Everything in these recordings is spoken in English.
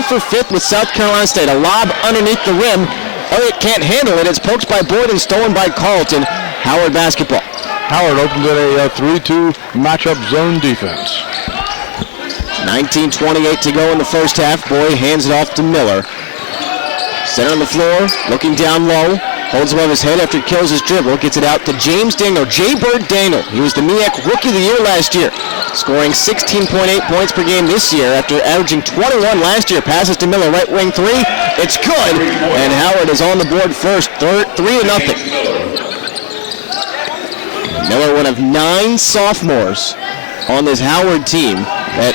tied for 5th with South Carolina State. A lob underneath the rim. Elliott can't handle it. It's poked by Boyd and stolen by Carleton. Howard basketball. Howard opens it a 3-2 matchup zone defense. 19:28 to go in the first half. Boyd hands it off to Miller. Center on the floor, looking down low. Holds above his head after he kills his dribble. Gets it out to James Daniel. J-Bird Daniel. He was the MEAC Rookie of the Year last year. Scoring 16.8 points per game this year after averaging 21 last year. Passes to Miller, right wing three. It's good. And Howard is on the board first. 3-0. Miller, one of 9 sophomores on this Howard team that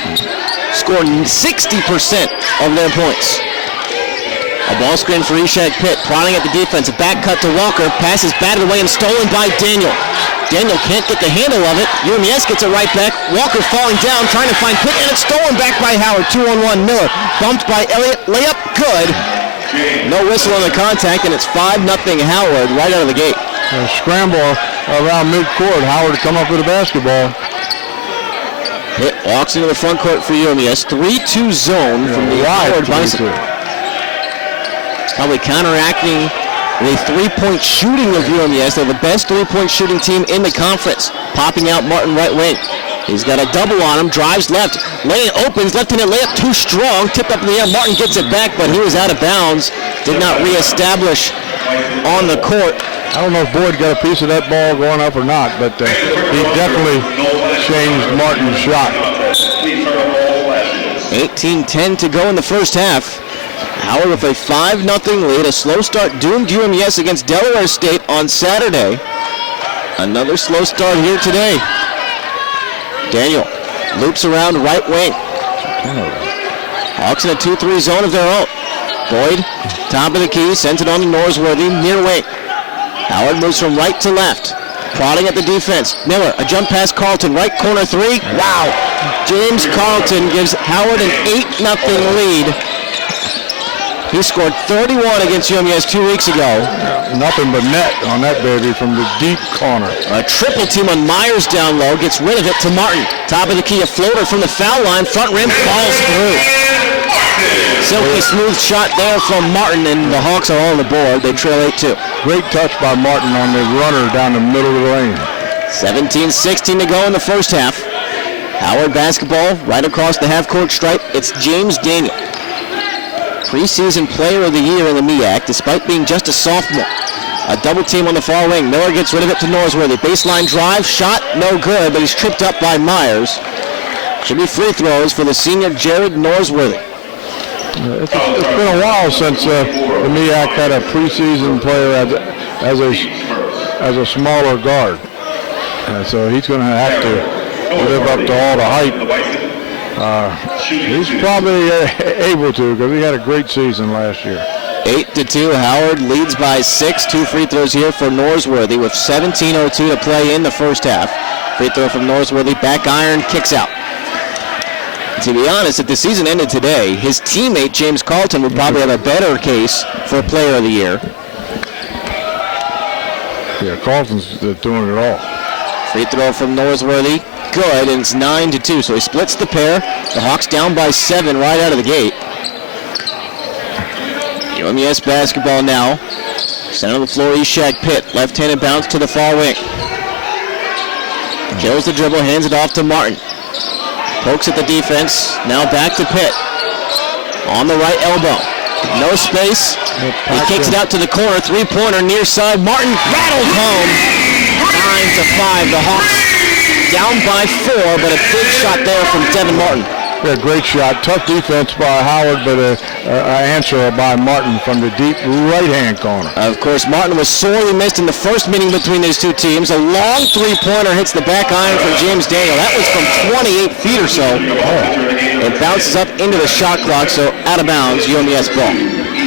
scored 60% of their points. A ball screen for Ishak Pitt, prodding at the defense. A back cut to Walker. Passes batted away and stolen by Daniel. Daniel can't get the handle of it. UMES gets it right back. Walker falling down, trying to find Pitt, and it's stolen back by Howard. 2-on-1 Miller. Bumped by Elliott. Layup, good. No whistle on the contact, and it's 5-0 Howard right out of the gate. A scramble around midcourt. Howard to come up with a basketball. Pitt walks into the front court for UMES. 3-2 zone from the Howard Bison. Probably counteracting the three-point shooting of UMES. They're the best three-point shooting team in the conference. Popping out Martin right wing. He's got a double on him, drives left. Lane opens, left-handed layup too strong. Tipped up in the air. Martin gets it back, but he was out of bounds. Did not reestablish on the court. I don't know if Boyd got a piece of that ball going up or not, but he definitely changed Martin's shot. 18-10 to go in the first half. Howard with a 5-0 lead. A slow start doomed UMES against Delaware State on Saturday. Another slow start here today. Daniel loops around right wing. Hawks in a 2-3 zone of their own. Boyd, top of the key, sends it on to Norsworthy, near wing. Howard moves from right to left. Prodding at the defense. Miller, a jump pass, Carleton, right corner three. Wow. James Carleton gives Howard an 8-0 lead. He scored 31 against UMES 2 weeks ago. Nothing but net on that baby from the deep corner. A triple team on Myers down low, gets rid of it to Martin. Top of the key, a floater from the foul line, front rim, falls through. Silky smooth shot there from Martin, and the Hawks are on the board. They trail 8-2. Great touch by Martin on the runner down the middle of the lane. 17-16 to go in the first half. Howard basketball right across the half-court stripe. It's James Daniel. Preseason player of the year in the MEAC, despite being just a sophomore. A double team on the far wing. Miller gets rid of it to Norsworthy. Baseline drive, shot, no good, but he's tripped up by Myers. Should be free throws for the senior Jared Norsworthy. It's been a while since the MEAC had a preseason player as a smaller guard. So he's going to have to live up to all the hype. He's probably able to, because he had a great season last year. 8-2, Howard leads by 6. 2 free throws here for Norsworthy with 17:02 to play in the first half. Free throw from Norsworthy, back iron, kicks out. To be honest, if the season ended today, his teammate James Carleton would probably have a better case for player of the year. Yeah, Carleton's doing it all. Free throw from Norsworthy, good, and it's 9-2, so he splits the pair. The Hawks down by 7 right out of the gate. UMES basketball now. Center of the floor, Ishak Pitt. Left-handed bounce to the far wing. Kills the dribble, hands it off to Martin. Pokes at the defense, now back to Pitt. On the right elbow. No space. He kicks it out to the corner, three-pointer near side. Martin rattled home. 9-5. The Hawks down by 4, but a big shot there from Devin Martin. Yeah, great shot. Tough defense by Howard, but an answer by Martin from the deep right-hand corner. Of course, Martin was sorely missed in the first meeting between these two teams. A long three-pointer hits the back iron from James Daniel. That was from 28 feet or so. It bounces up into the shot clock, so out of bounds, UMES ball.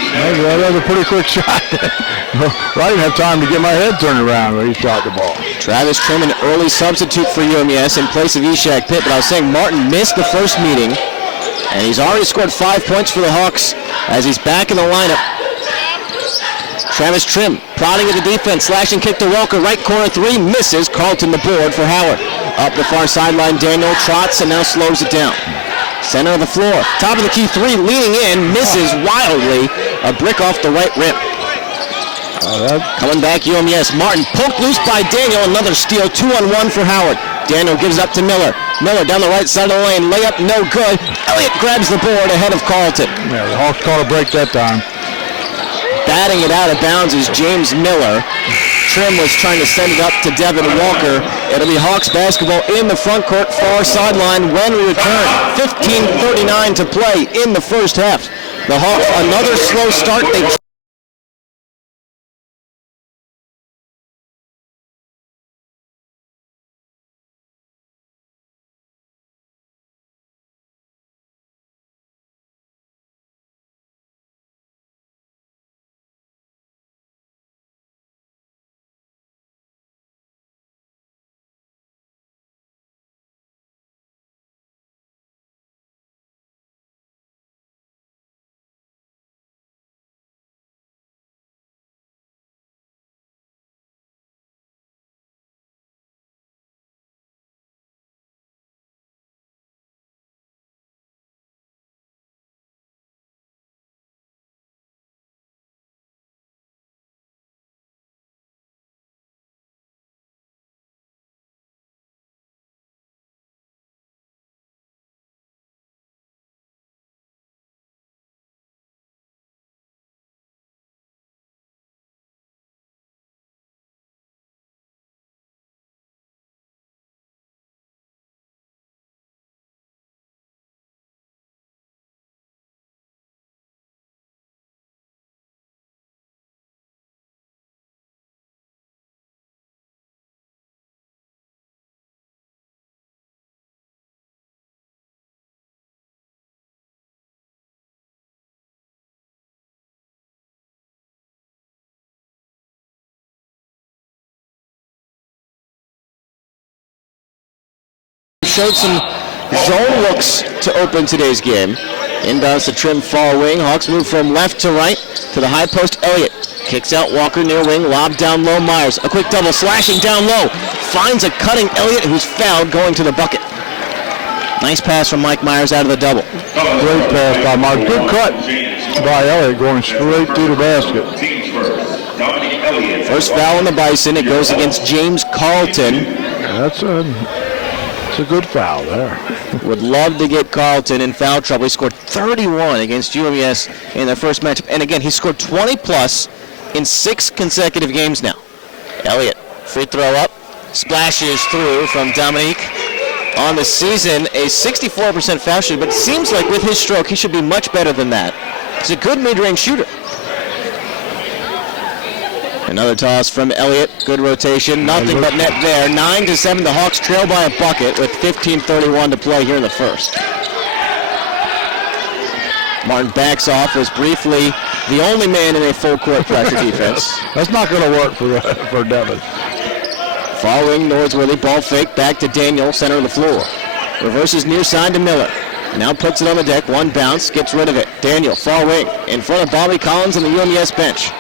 That was a pretty quick shot. Well, I didn't have time to get my head turned around when he shot the ball. Travis Trim, an early substitute for UMES in place of Ishak Pitt, but I was saying Martin missed the first meeting, and he's already scored 5 points for the Hawks as he's back in the lineup. Travis Trim prodding at the defense, slashing kick to Walker, right corner three, misses. Carleton the board for Howard. Up the far sideline, Daniel trots and now slows it down. Center of the floor. Top of the key three, leaning in, misses wildly. A brick off the right rim. Coming back, UMES. Martin poked loose by Daniel. Another steal. 2-on-1 for Howard. Daniel gives up to Miller. Miller down the right side of the lane. Layup no good. Elliott grabs the board ahead of Carlton. Yeah, the Hawks caught a break that time. Batting it out of bounds is James Miller. Trim was trying to send it up to Devin Walker. It'll be Hawks basketball in the front court, far sideline when we return. 15:39 to play in the first half. The Hawks, another slow start. They showed some zone looks to open today's game. Inbounds to Trim far wing. Hawks move from left to right to the high post. Elliott kicks out Walker near wing. Lob down low. Myers. A quick double slashing down low. Finds a cutting Elliott who's fouled going to the bucket. Nice pass from Mike Myers out of the double. Great pass by Myers. Good cut by Elliott going straight through the basket. First foul on the Bison. It goes against James Carlton. That's a good foul there. Would love to get Carlton in foul trouble. He scored 31 against UMES in their first matchup. And again, he scored 20 plus in 6 consecutive games now. Elliott, free throw up, splashes through from Dominique. On the season, a 64% foul shooter, but it seems like with his stroke, he should be much better than that. He's a good mid-range shooter. Another toss from Elliott. Good rotation. Nothing but net there. 9-7. The Hawks trail by a bucket with 15:31 to play here in the first. Martin backs off. Was briefly the only man in a full court pressure defense. That's not going to work for Devin. Following Nordsworthy. Ball fake. Back to Daniel. Center of the floor. Reverses near side to Miller. Now puts it on the deck. One bounce. Gets rid of it. Daniel. Far wing. In front of Bobby Collins on the UMES bench.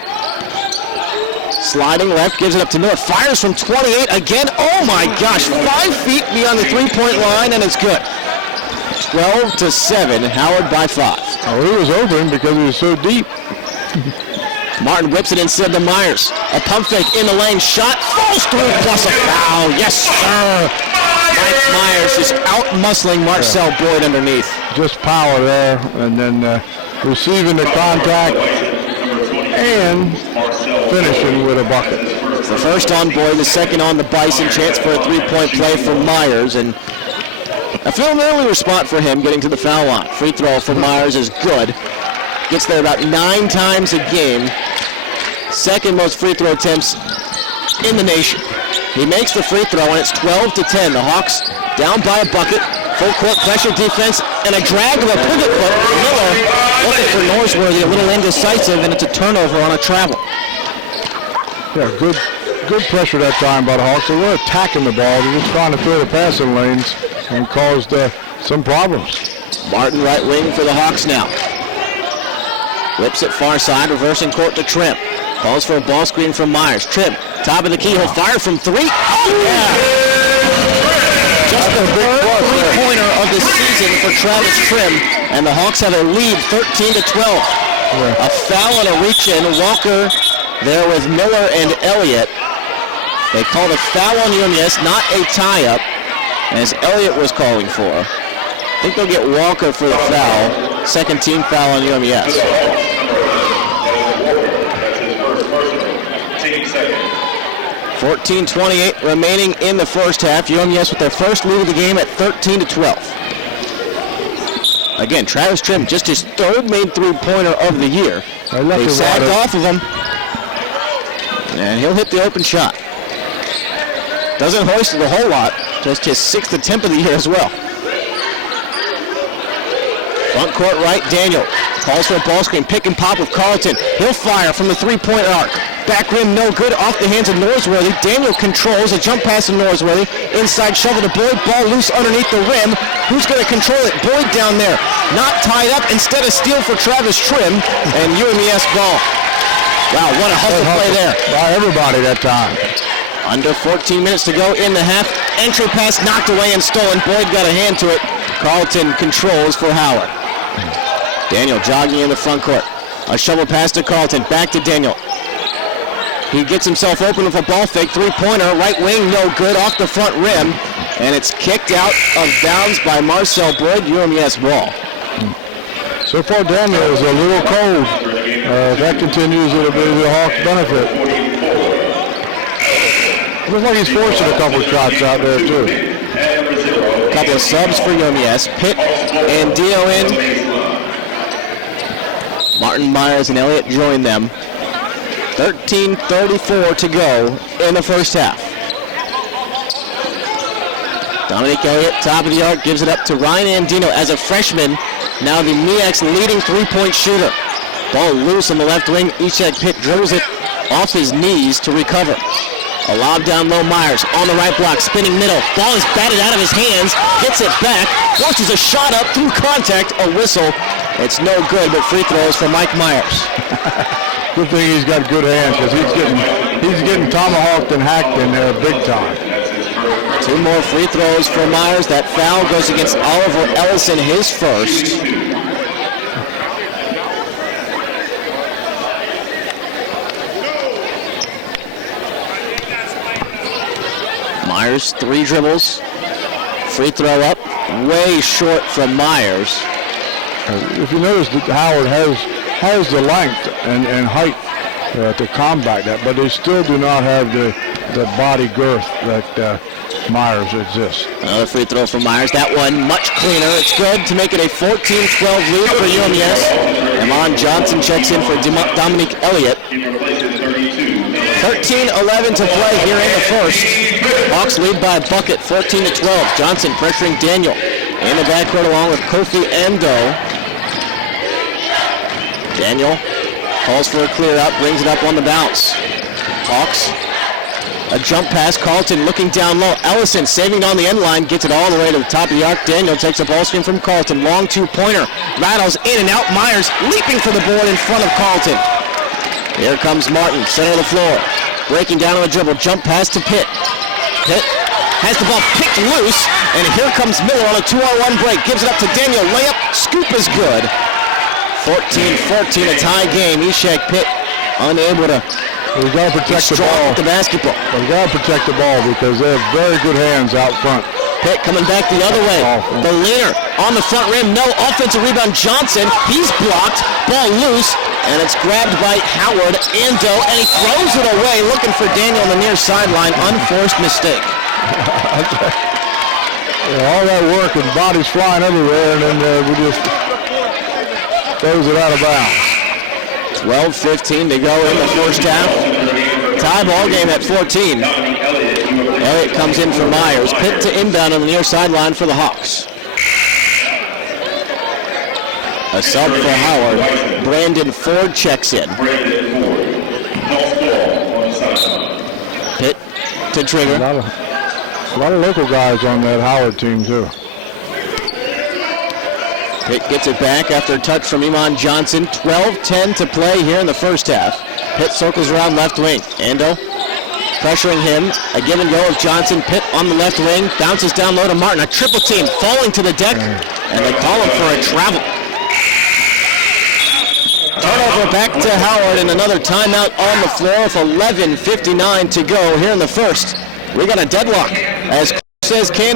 Sliding left, gives it up to Miller. Fires from 28 again. Oh my gosh, 5 feet beyond the three-point line, and it's good. 12-7, Howard by 5. Oh, he was open because he was so deep. Martin whips it instead to Myers. A pump fake in the lane, shot, falls through, plus a foul. Yes, sir. Mike Myers just out-muscling Marcel Boyd underneath. Just power there, and then receiving the contact and finishing with a bucket. The first on Boyd, the second on the Bison. Chance for a three-point play for Myers, and a familiar spot for him getting to the foul line. Free throw for Myers is good. Gets there about 9 times a game. Second most free throw attempts in the nation. He makes the free throw, and it's 12-10. The Hawks down by a bucket. Full court pressure defense, and a drag of a pivot foot. Miller looking for Nordsworthy, a little indecisive, and it's a turnover on a travel. Yeah, good pressure that time by the Hawks. They weren't attacking the ball. They were just trying to fill the passing lanes and caused some problems. Martin right wing for the Hawks now. Whips it far side, reversing court to Trim. Calls for a ball screen from Myers. Trim, top of the key, he'll fire from 3. Oh, yeah! Just the third three-pointer of the this season for Travis Trim, and the Hawks have a lead 13-12. Yeah. A foul and a reach in. Walker there with Miller and Elliott. They called a foul on UMES, not a tie-up, as Elliott was calling for. I think they'll get Walker for the foul. Second team foul on UMES. 14:28 remaining in the first half. UMES with their first lead of the game at 13-12. Again, Travis Trim, just his third made three-pointer of the year. They sagged off of him, and he'll hit the open shot. Doesn't hoist it a whole lot, just his 6th attempt of the year as well. Front court right, Daniel calls for a ball screen, pick and pop with Carlton. He'll fire from the three-point arc. Back rim, no good, off the hands of Norsworthy. Daniel controls a jump pass to Norsworthy. Inside shovel to Boyd, ball loose underneath the rim. Who's going to control it? Boyd down there, not tied up. Instead of steal for Travis Trim, and UMES ball. Wow, what a hustle play there. By everybody that time. Under 14 minutes to go in the half. Entry pass knocked away and stolen. Boyd got a hand to it. Carlton controls for Howard. Daniel jogging in the front court. A shovel pass to Carlton. Back to Daniel. He gets himself open with a ball fake. Three-pointer. Right wing, no good. Off the front rim. And it's kicked out of bounds by Marcel Boyd. UMES ball. So far, Daniel is a little cold. If that continues, it'll be the Hawks' benefit. Looks like he's forcing a couple shots out there, too. A couple of subs for UMES. Pitt and Dio in. Martin, Myers, and Elliott join them. 13:34 to go in the first half. Dominic Elliott, top of the arc, gives it up to Ryan Andino as a freshman. Now the MEAC's leading three-point shooter. Ball loose on the left wing. Ishak Pitt dribbles it off his knees to recover. A lob down low, Myers on the right block, spinning middle. Ball is batted out of his hands, gets it back, forces a shot up through contact, a whistle. It's no good, but free throws for Mike Myers. Good thing he's got good hands, because he's getting tomahawked and hacked in there big time. 2 more free throws for Myers. That foul goes against Oliver Ellison, his first. Myers, 3 dribbles. Free throw up, way short from Myers. If you notice that Howard has the length and height to combat that, but they still do not have the body girth that Myers exists. Another free throw for Myers. That one much cleaner. It's good to make it a 14-12 lead for UMES. Amon Johnson checks in for Dominic Elliott. 13-11 to play here in the first. Hawks lead by a bucket, 14-12. Johnson pressuring Daniel in the backcourt along with Kofi Endo. Daniel calls for a clear out, brings it up on the bounce. Hawks, a jump pass. Carlton looking down low. Ellison saving on the end line, gets it all the way to the top of the arc. Daniel takes a ball screen from Carlton. Long 2-pointer. Rattles in and out. Myers leaping for the board in front of Carlton. Here comes Martin, center of the floor. Breaking down on the dribble. Jump pass to Pitt. Pitt has the ball picked loose, and here comes Miller on a 2-on-1 break. Gives it up to Daniel. Layup. Scoop is good. 14-14, a tie game. Ishak Pitt unable to We've got to protect the ball. With the basketball. We've got to protect the ball because they have very good hands out front. Pitt coming back the other way. The leaner on the front rim. No offensive rebound. Johnson. He's blocked. Ball loose. And it's grabbed by Howard Ando. And he throws it away looking for Daniel on the near sideline. Unforced mistake. All that work and bodies flying everywhere. And then we just throws it out of bounds. 12:15 to go in the first half. Tie ball game at 14. Elliott comes in for Myers. Pitt to inbound on the near sideline for the Hawks. A sub for Howard. Brandon Ford checks in. Pitt to trigger. A lot of local guys on that Howard team too. Pitt gets it back after a touch from Iman Johnson. 12-10 to play here in the first half. Pitt circles around left wing. Ando pressuring him. A give and go of Johnson. Pitt on the left wing. Bounces down low to Martin. A triple team falling to the deck. And they call him for a travel. Turnover back to Howard and another timeout on the floor with 11:59 to go here in the first. We got a deadlock as says can.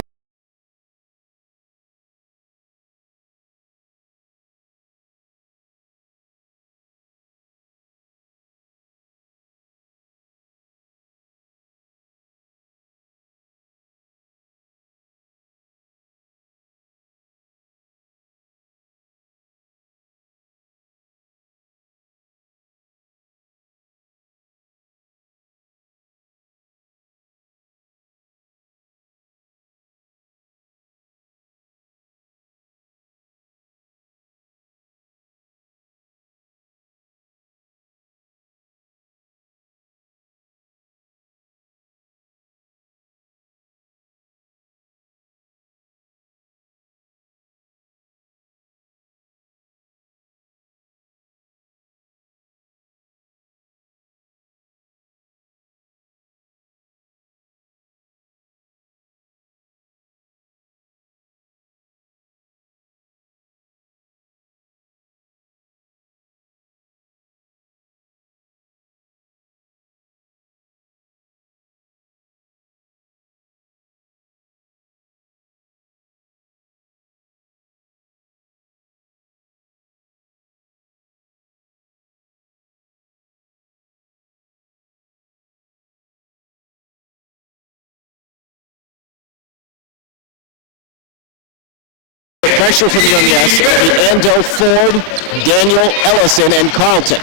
Pressure from UMES, the Endo, Ford, Daniel, Ellison, and Carlton.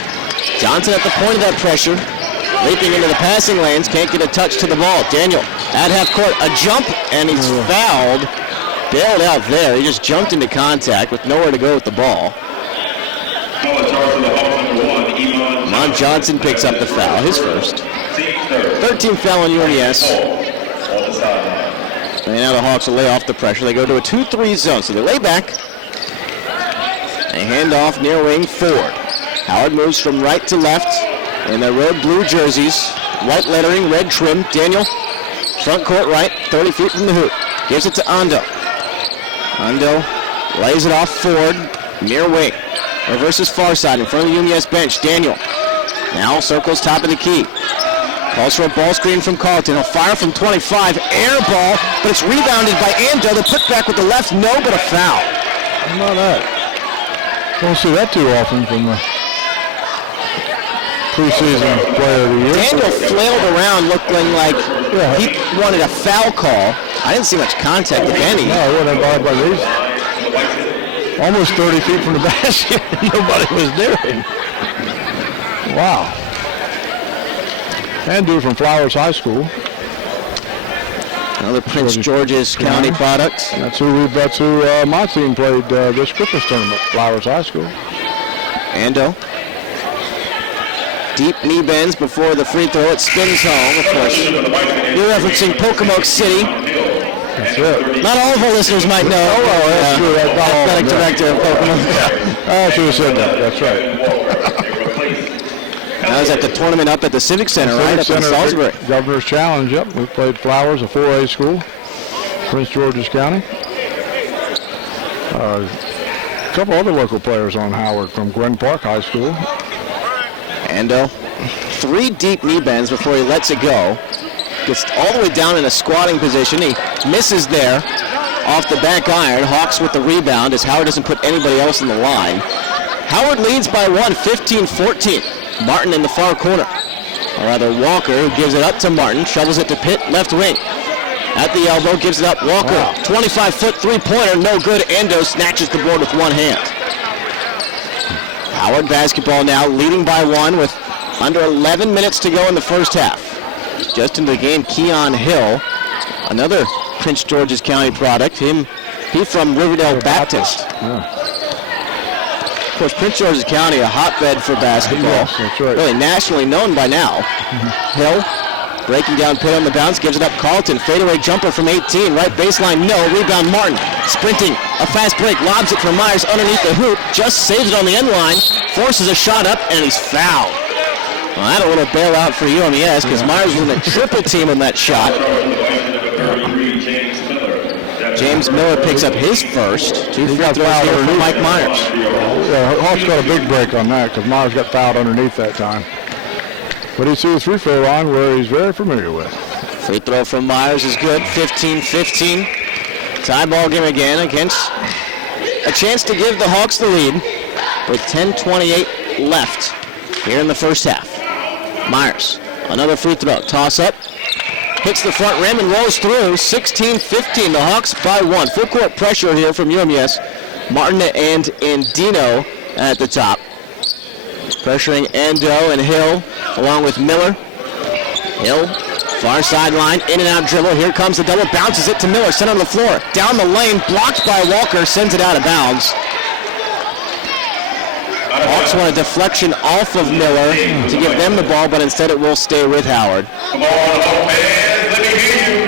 Johnson at the point of that pressure, leaping into the passing lanes, can't get a touch to the ball. Daniel at half court, a jump, and he's fouled. Bailed out there. He just jumped into contact with nowhere to go with the ball. Mon Johnson picks up the foul, his first. 13th foul on UMES. And now the Hawks will lay off the pressure. They go to a 2-3 zone, so they lay back. A handoff near wing Ford. Howard moves from right to left in their road blue jerseys. White lettering, red trim. Daniel, front court right, 30 feet from the hoop. Gives it to Ando. Ando lays it off Ford, near wing. Reverses far side in front of the UMES bench. Daniel now circles top of the key. Calls for a ball screen from Carlton. He'll fire from 25. Air ball, but it's rebounded by Ando. The putback with the left, no, but a foul. How about that? Don't see that too often from the preseason player of the year. Daniel flailed around looking like he wanted a foul call. I didn't see much contact, if any. No, it wasn't involved by these. Almost 30 feet from the basket. Nobody was near him. Wow. Andrew from Flowers High School. Another Prince George's County product. That's who my team played this Christmas tournament, Flowers High School. Ando. Deep knee bends before the free throw. It spins home, of course. You're referencing Pocomoke City. That's it. Not all of our listeners might know. Oh, that's true. That's not all athletic director of Pocomoke. I should have said that. That's right. That was at the tournament up at the Civic Center, right up in Salisbury. Governor's Challenge, yep. We played Flowers, a 4A school, Prince George's County. A couple other local players on Howard from Gwen Park High School. Ando, 3 deep knee bends before he lets it go. Gets all the way down in a squatting position. He misses there off the back iron. Hawks with the rebound as Howard doesn't put anybody else in the line. Howard leads by 1, 15-14. Martin in the far corner. Or rather, Walker, who gives it up to Martin, shovels it to Pitt, left wing. At the elbow, gives it up. Walker, 25-foot three-pointer, no good. Endo snatches the board with one hand. Howard basketball now, leading by 1 with under 11 minutes to go in the first half. Just into the game, Keon Hill, another Prince George's County product. He from Riverdale Baptist. Of course, Prince George's County, a hotbed for basketball. Yes, that's right. Really nationally known by now. Hill breaking down Pitt on the bounce, gives it up Carlton. Fadeaway jumper from 18, right baseline, no. Rebound Martin, sprinting, a fast break, lobs it for Myers underneath the hoop, just saves it on the end line, forces a shot up, and he's fouled. Well, I had a little bailout for UMES because Myers was in a triple team on that shot. James Miller picks up his first. 2 free throws here for Mike Myers. Yeah, Hawks got a big break on that because Myers got fouled underneath that time. But he sees the free throw line where he's very familiar with. Free throw from Myers is good. 15-15. Tie ball game again against a chance to give the Hawks the lead with 10:28 left here in the first half. Myers, another free throw. Toss up. Hits the front rim and rolls through. 16-15. The Hawks by 1. Full court pressure here from UMES. Martin and Andino at the top. Pressuring Ando and Hill along with Miller. Hill, far sideline, in and out dribble. Here comes the double, bounces it to Miller, center of the floor. Down the lane, blocked by Walker, sends it out of bounds. Hawks want a deflection off of Miller to give them the ball, but instead it will stay with Howard. Come on, fans, let me hear you.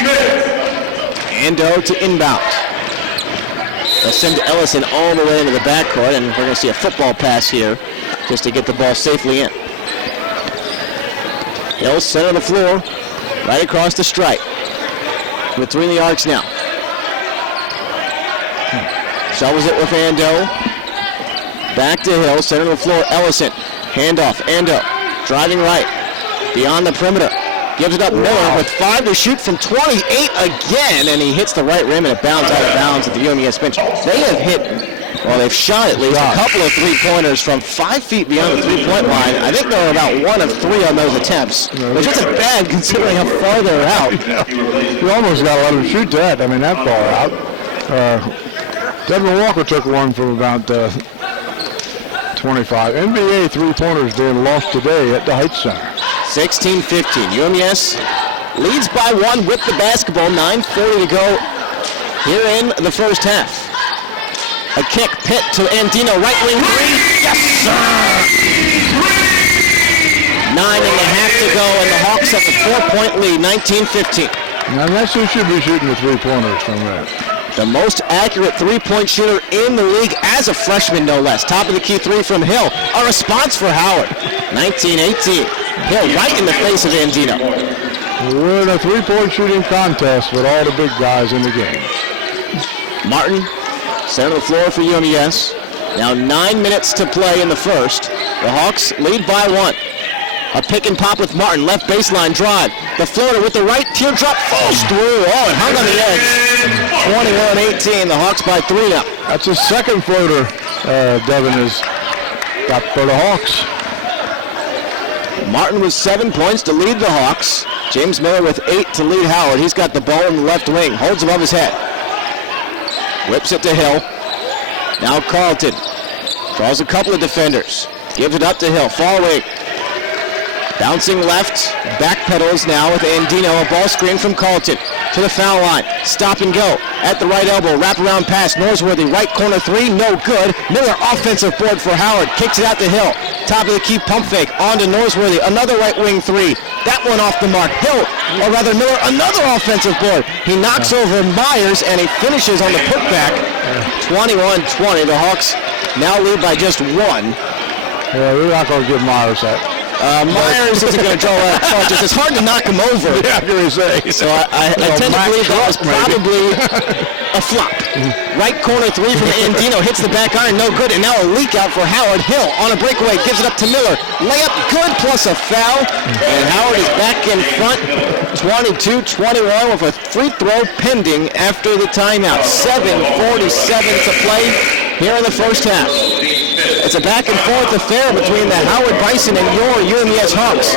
Defense. Ando to inbound. They'll send Ellison all the way into the backcourt, and we're going to see a football pass here just to get the ball safely in. Hill, center of the floor, right across the stripe. Between the arcs now. Shovels it with Ando. Back to Hill, center of the floor, Ellison. Handoff, Ando, driving right, beyond the perimeter. Gives it up, Miller with 5 to shoot from 28 again, and he hits the right rim and it bounds out of bounds at the UMES bench. They have hit, well, they've shot at least a couple of three-pointers from 5 feet beyond the three-point line. I think they were about 1 of 3 on those attempts, which isn't bad considering how far they're out. You almost got to let him shoot that. I mean, that far out. Devin Walker took one from about 25. NBA three-pointers being lost today at the Hytche Center. 16-15. UMES leads by 1 with the basketball. 9:40 to go here in the first half. A kick, Pitt to Andino, right wing 3. Yes, sir! 9.5 to go, and the Hawks have a 4-point lead, 19-15. Now that's who should be shooting the three-pointers from that. The most accurate three-point shooter in the league as a freshman, no less. Top of the key 3 from Hill. A response for Howard. 19-18. Hill right in the face of Andino. We're in a three-point shooting contest with all the big guys in the game. Martin, center of the floor for UMES. Now 9 minutes to play in the first. The Hawks lead by 1. A pick and pop with Martin, left baseline drive. The floater with the right teardrop falls through. Oh, it hung on the edge. 21-18, the Hawks by 3 now. That's his second floater Devin has got for the Hawks. Martin with 7 points to lead the Hawks. James Miller with 8 to lead Howard. He's got the ball in the left wing, holds above his head. Whips it to Hill. Now Carlton draws a couple of defenders. Gives it up to Hill, far wing. Bouncing left, backpedals now with Andino, a ball screen from Carlton to the foul line. Stop and go at the right elbow, wraparound pass, Norsworthy, right corner 3, no good. Miller offensive board for Howard, kicks it out to Hill. Top of the key pump fake, on to Norsworthy, another right wing 3. That one off the mark. Hill, or rather Miller, another offensive board. He knocks over Myers and he finishes on the putback. 21-20, the Hawks now lead by just 1. Yeah, we're not going to give Myers that. Myers isn't going to draw a lot of charges. It's hard to knock him over. Yeah, I'm going to say. So I tend to believe that was probably a flop. Right corner 3 from Andino, hits the back iron, no good, and now a leak out for Howard. Hill on a breakaway, gives it up to Miller. Layup good plus a foul, and Howard is back in front, 22-21 with a free throw pending after the timeout. 7:47 to play here in the first half. It's a back and forth affair between the Howard Bison and your UMES Hawks.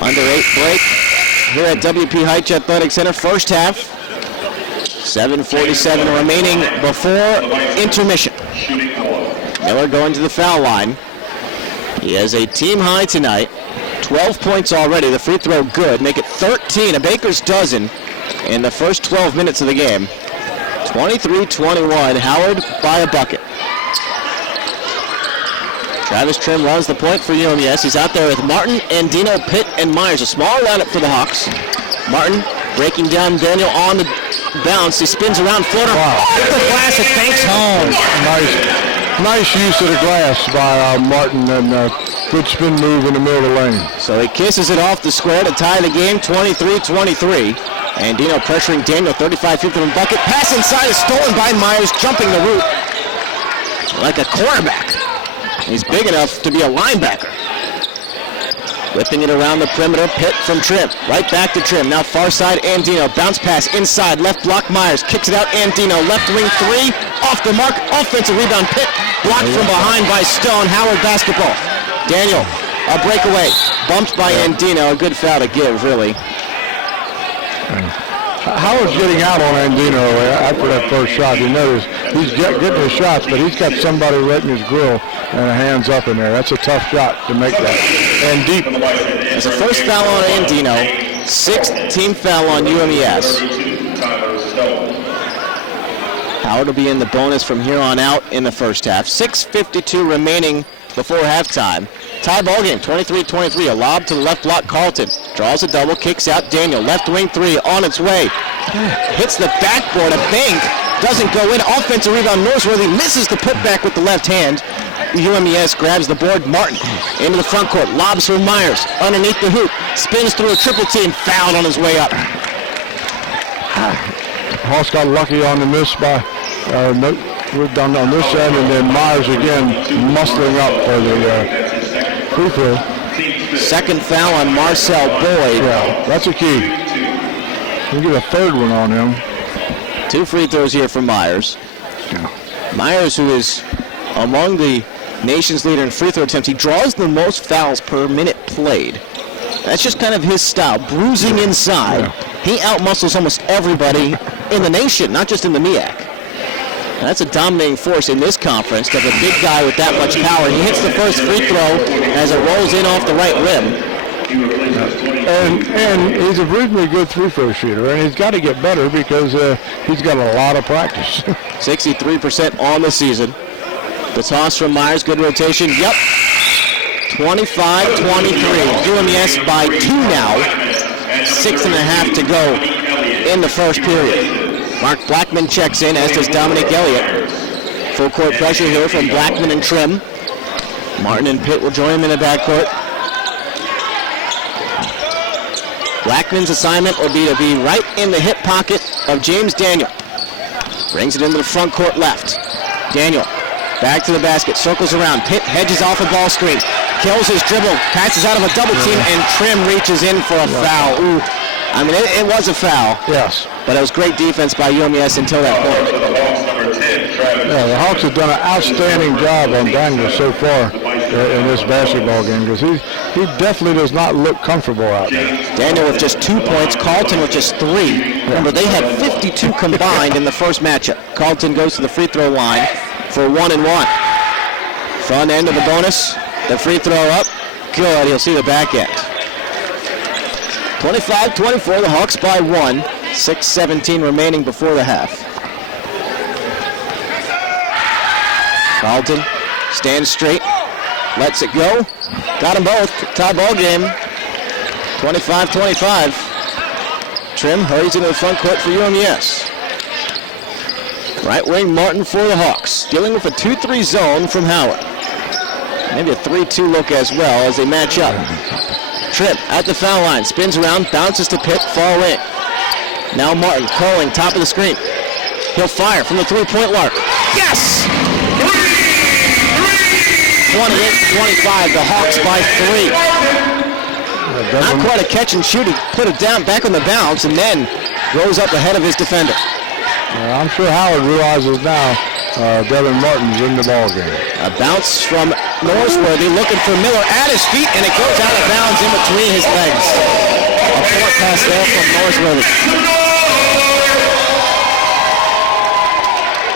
Under 8 break here at WP Hytche Athletic Center. First half, 7:47 remaining before intermission. Miller going to the foul line. He has a team high tonight. 12 points already. The free throw good. Make it 13, a baker's dozen in the first 12 minutes of the game. 23-21, Howard by a bucket. Travis Trim runs the point for UMES. He's out there with Martin, Andino, Pitt, and Myers. A smaller lineup for the Hawks. Martin breaking down Daniel on the bounce. He spins around, floater off the glass. It banks home. Nice use of the glass by Martin, and good spin move in the middle of the lane. So he kisses it off the square to tie the game, 23-23. Andino pressuring Daniel, 35 feet from the bucket. Pass inside is stolen by Myers, jumping the route like a quarterback. He's big enough to be a linebacker. Whipping it around the perimeter, Pitt from Trim. Right back to Trim. Now far side, Andino. Bounce pass inside, left block Myers. Kicks it out, Andino. Left wing three, off the mark. Offensive rebound, Pitt. Blocked from behind by Stone. Howard basketball. Daniel, a breakaway. Bumped by Andino. A good foul to give, really. Howard's getting out on Andino after that first shot. You notice he's getting his shots, but he's got somebody right in his grill and a hands up in there. That's a tough shot to make that. And deep. It's the first foul on Andino. 6th team foul on UMES. Howard will be in the bonus from here on out in the first half. 6:52 remaining before halftime. Tie ball game, 23-23. A lob to the left block, Carlton. Draws a double, kicks out Daniel. Left wing three on its way. Hits the backboard, a bank. Doesn't go in. Offensive rebound, Norsworthy misses the putback with the left hand. UMES grabs the board. Martin into the front court. Lobs for Myers. Underneath the hoop. Spins through a triple team. Fouled on his way up. Hawks got lucky on the miss by we've done on this end, and then Myers again muscling up for the free throw. Second foul on Marcel Boyd. Yeah, that's a key. We get a third one on him. 2 free throws here for Myers. Yeah. Myers, who is among the nation's leader in free throw attempts, he draws the most fouls per minute played. That's just kind of his style, bruising inside. Yeah. He outmuscles almost everybody in the nation, not just in the MEAC. And that's a dominating force in this conference to have a big guy with that much power. He hits the first free throw as it rolls in off the right rim. And he's a reasonably good free throw shooter, and he's got to get better because he's got a lot of practice. 63% on the season. The toss from Myers, good rotation. Yep. 25-23. UMES by 2 now. 6.5 to go in the first period. Mark Blackman checks in, as does Dominic Elliott. Full court pressure here from Blackman and Trim. Martin and Pitt will join him in the backcourt. Blackman's assignment will be to be right in the hip pocket of James Daniel. Brings it into the front court left. Daniel back to the basket, circles around. Pitt hedges off a ball screen. Kills his dribble, passes out of a double team, and Trim reaches in for a foul. Ooh. I mean, it was a foul. Yes. But it was great defense by UMES until that point. Yeah, the Hawks have done an outstanding job on Daniel so far in this basketball game because he definitely does not look comfortable out there. Daniel with just 2 points, Carlton with just 3. Remember, they had 52 combined in the first matchup. Carlton goes to the free throw line for 1-1. Front end of the bonus, the free throw up, good, he'll see the back end. 25-24, the Hawks by 1. 6:17 remaining before the half. Carlton stands straight, lets it go. Got them both. Tie ball game. 25-25. Trim hurries into the front court for UMES. Right wing Martin for the Hawks. Dealing with a 2-3 zone from Howard. Maybe a 3-2 look as well as they match up. Trim at the foul line. Spins around, bounces to Pitt, far wing. Now Martin curling, top of the screen. He'll fire from the three-point arc. Yes! 28-25, the Hawks by 3. Not quite a catch and shoot. He put it down, back on the bounce, and then rose up ahead of his defender. I'm sure Howard realizes now Devin Martin's in the ball game. A bounce from Norsworthy looking for Miller at his feet, and it goes out of bounds in between his legs. A short pass there from Norsworthy.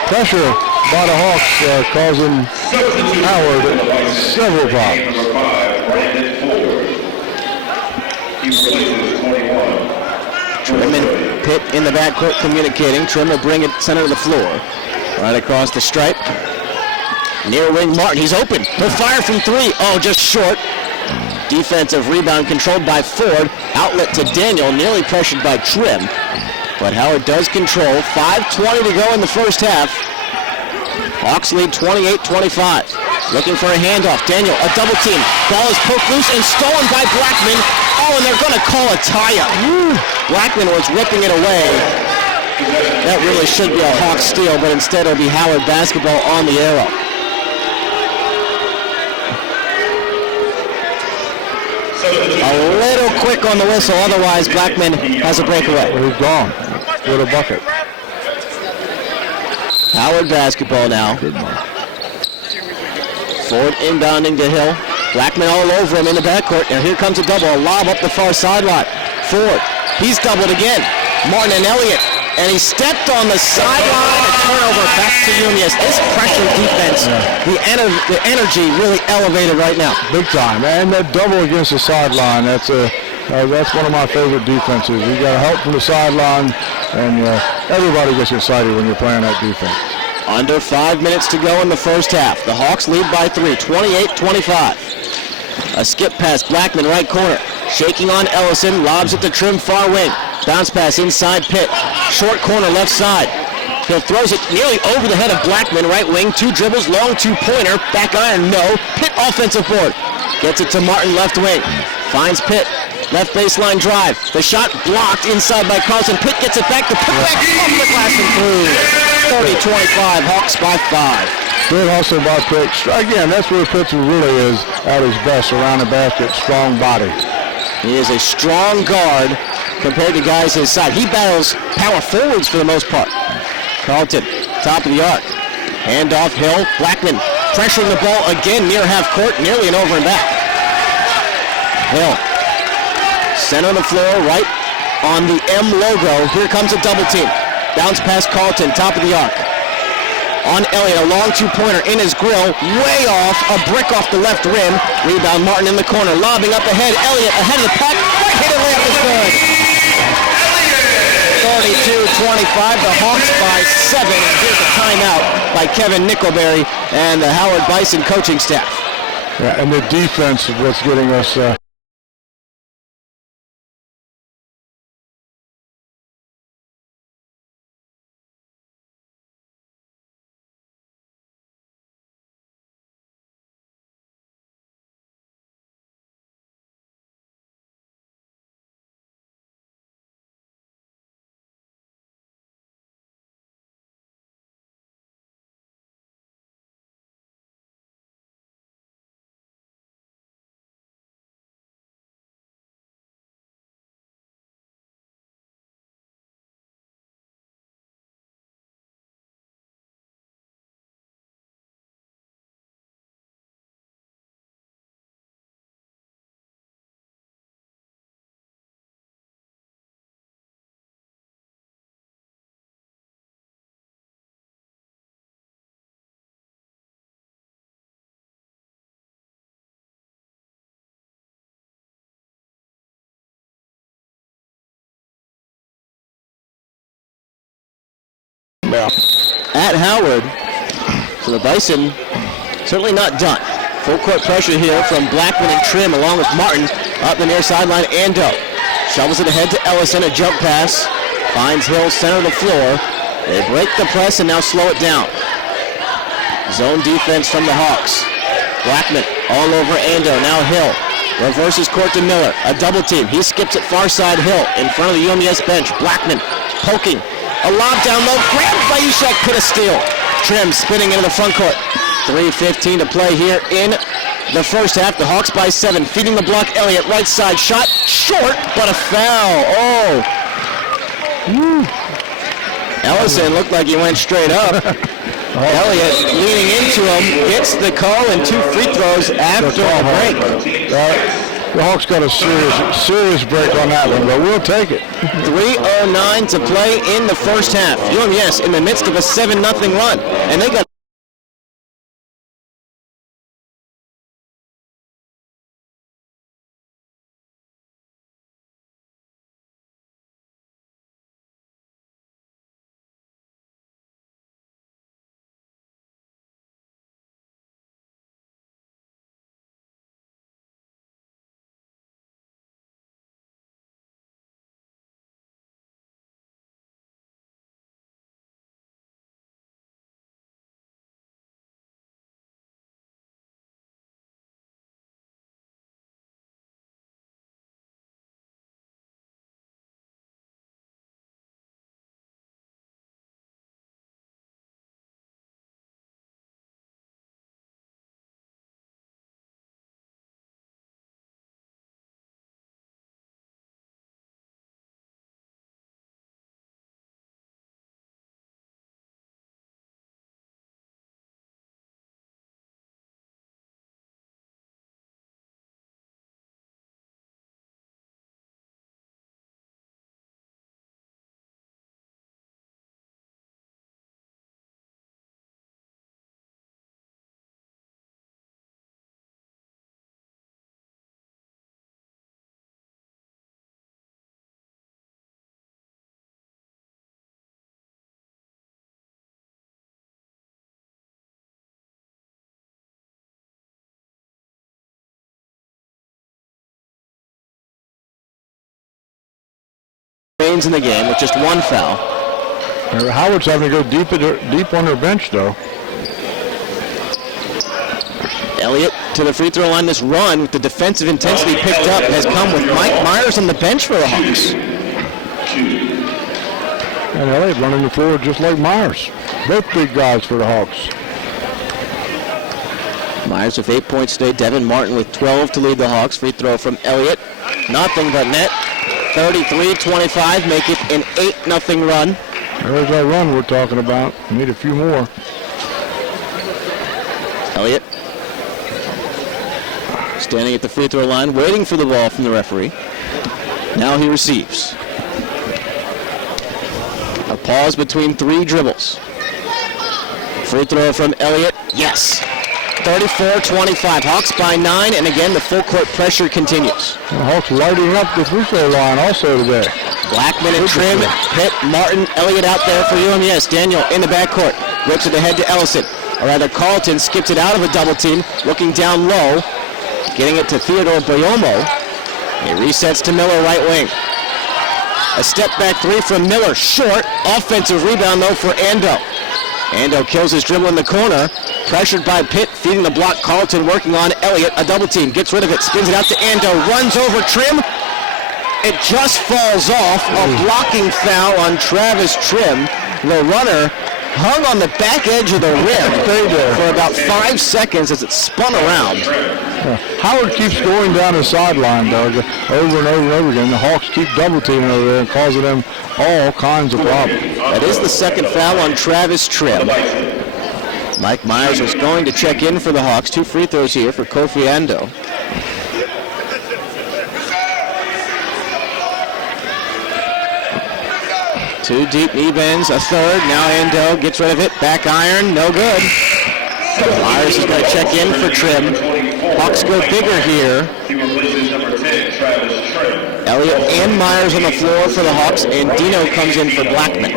Pressure by the Hawks causing Howard several problems. Trim and Pitt in the backcourt communicating. Trim will bring it center of the floor. Right across the stripe. Near wing Martin, he's open. He'll fire from three. Oh, just short. Defensive rebound controlled by Ford. Outlet to Daniel, nearly pressured by Trim. But Howard does control. 5:20 to go in the first half. Hawks lead 28-25. Looking for a handoff. Daniel, a double team. Ball is poked loose and stolen by Blackman. Oh, and they're going to call a tie-up. Blackman was ripping it away. That really should be a Hawks steal, but instead it'll be Howard basketball on the arrow. A little quick on the whistle, otherwise Blackman has a breakaway. He's gone with a bucket. Howard basketball now. Ford inbounding to Hill. Blackman all over him in the backcourt. And here comes a double. A lob up the far sideline. Ford, he's doubled again. Martin and Elliott. And he stepped on the sideline. A turnover back to UMES. This pressure defense, the energy really elevated right now. Big time. And that double against the sideline, that's one of my favorite defenses. You got help from the sideline, and everybody gets excited when you're playing that defense. Under 5 minutes to go in the first half. The Hawks lead by 3, 28-25. A skip pass, Blackman right corner. Shaking on Ellison, lobs it to Trim far wing. Bounce pass inside Pitt. Short corner left side. Hill throws it nearly over the head of Blackman, right wing. 2 dribbles, long 2-pointer. Back iron, no. Pitt offensive board. Gets it to Martin left wing. Finds Pitt. Left baseline drive. The shot blocked inside by Carlson. Pitt gets it back to Pitt. Back off the glass and through. 30-25, Hawks by 5. Good hustle by Pitt. Again, that's where Pitt really is at his best, around the basket, strong body. He is a strong guard compared to guys his side. He battles power forwards for the most part. Carlton, top of the arc. Handoff, Hill, Blackman pressuring the ball again near half court, nearly an over and back. Hill, center of the floor, right on the M logo. Here comes a double team. Bounce past Carlton, top of the arc. On Elliott, a long 2-pointer in his grill, way off, a brick off the left rim. Rebound Martin in the corner, lobbing up ahead. Elliott ahead of the pack, right-handed layup is good. 32-25, the Hawks by 7. And here's a timeout by Kevin Nickelberry and the Howard Bison coaching staff. Yeah, and the defense is what's getting us at Howard. So the Bison certainly not done. Full court pressure here from Blackman and Trim along with Martin up the near sideline. Ando shovels it ahead to Ellison, a jump pass. Finds Hill center of the floor. They break the press and now slow it down. Zone defense from the Hawks. Blackman all over Ando. Now Hill reverses court to Miller. A double team. He skips it far side. Hill in front of the UMES bench. Blackman poking. A lob down low, grabbed by Hytche, put a steal. Trim spinning into the front court. 3:15 to play here in the first half. The Hawks by 7, feeding the block. Elliott, right side shot, short, but a foul. Oh. Ellison looked like he went straight up. Elliott leaning into him, gets the call and 2 free throws after the break. The Hawks got a serious break on that one, but we'll take it. 3:09 to play in the first half. UMES in the midst of a 7-0 run, and they got in the game with just 1 foul. Howard's having to go deep on their bench, though. Elliott to the free throw line. This run with the defensive intensity picked up has come with Mike Myers on the bench for the Hawks. And Elliott running the floor just like Myers. Both big guys for the Hawks. Myers with 8 points today. Devin Martin with 12 to lead the Hawks. Free throw from Elliott. Nothing but net. 33-25, make it an 8-0 run. There's that run we're talking about. Need a few more. Elliott standing at the free throw line, waiting for the ball from the referee. Now he receives. A pause between 3 dribbles. Free throw from Elliott, yes. 34-25, Hawks by 9, and again the full court pressure continues. The Hawks lighting up the free throw line also today. Blackman and Trim, Pitt, Martin, Elliott out there for UMES. Daniel in the backcourt, whips it ahead to Ellison. Or rather, Carlton skips it out of a double team, looking down low, getting it to Theodore Boyomo. He resets to Miller, right wing. A step back 3 from Miller, short. Offensive rebound though for Ando. Ando kills his dribble in the corner. Pressured by Pitt, feeding the block. Carlton working on Elliott. A double team, gets rid of it, spins it out to Ando, runs over Trim. It just falls off. A blocking foul on Travis Trim. The runner hung on the back edge of the rim for about 5 seconds as it spun around. Howard keeps going down the sideline, though, over and over and over again. The Hawks keep double teaming over there and causing them all kinds of problems. That is the second foul on Travis Trim. Mike Myers is going to check in for the Hawks. 2 free throws here for Kofi Ando. Two deep knee bends, a third. Now Ando gets rid of it. Back iron, no good. Myers is going to check in for Trim. Hawks go bigger here. Elliott and Myers on the floor for the Hawks, and Dino comes in for Blackman.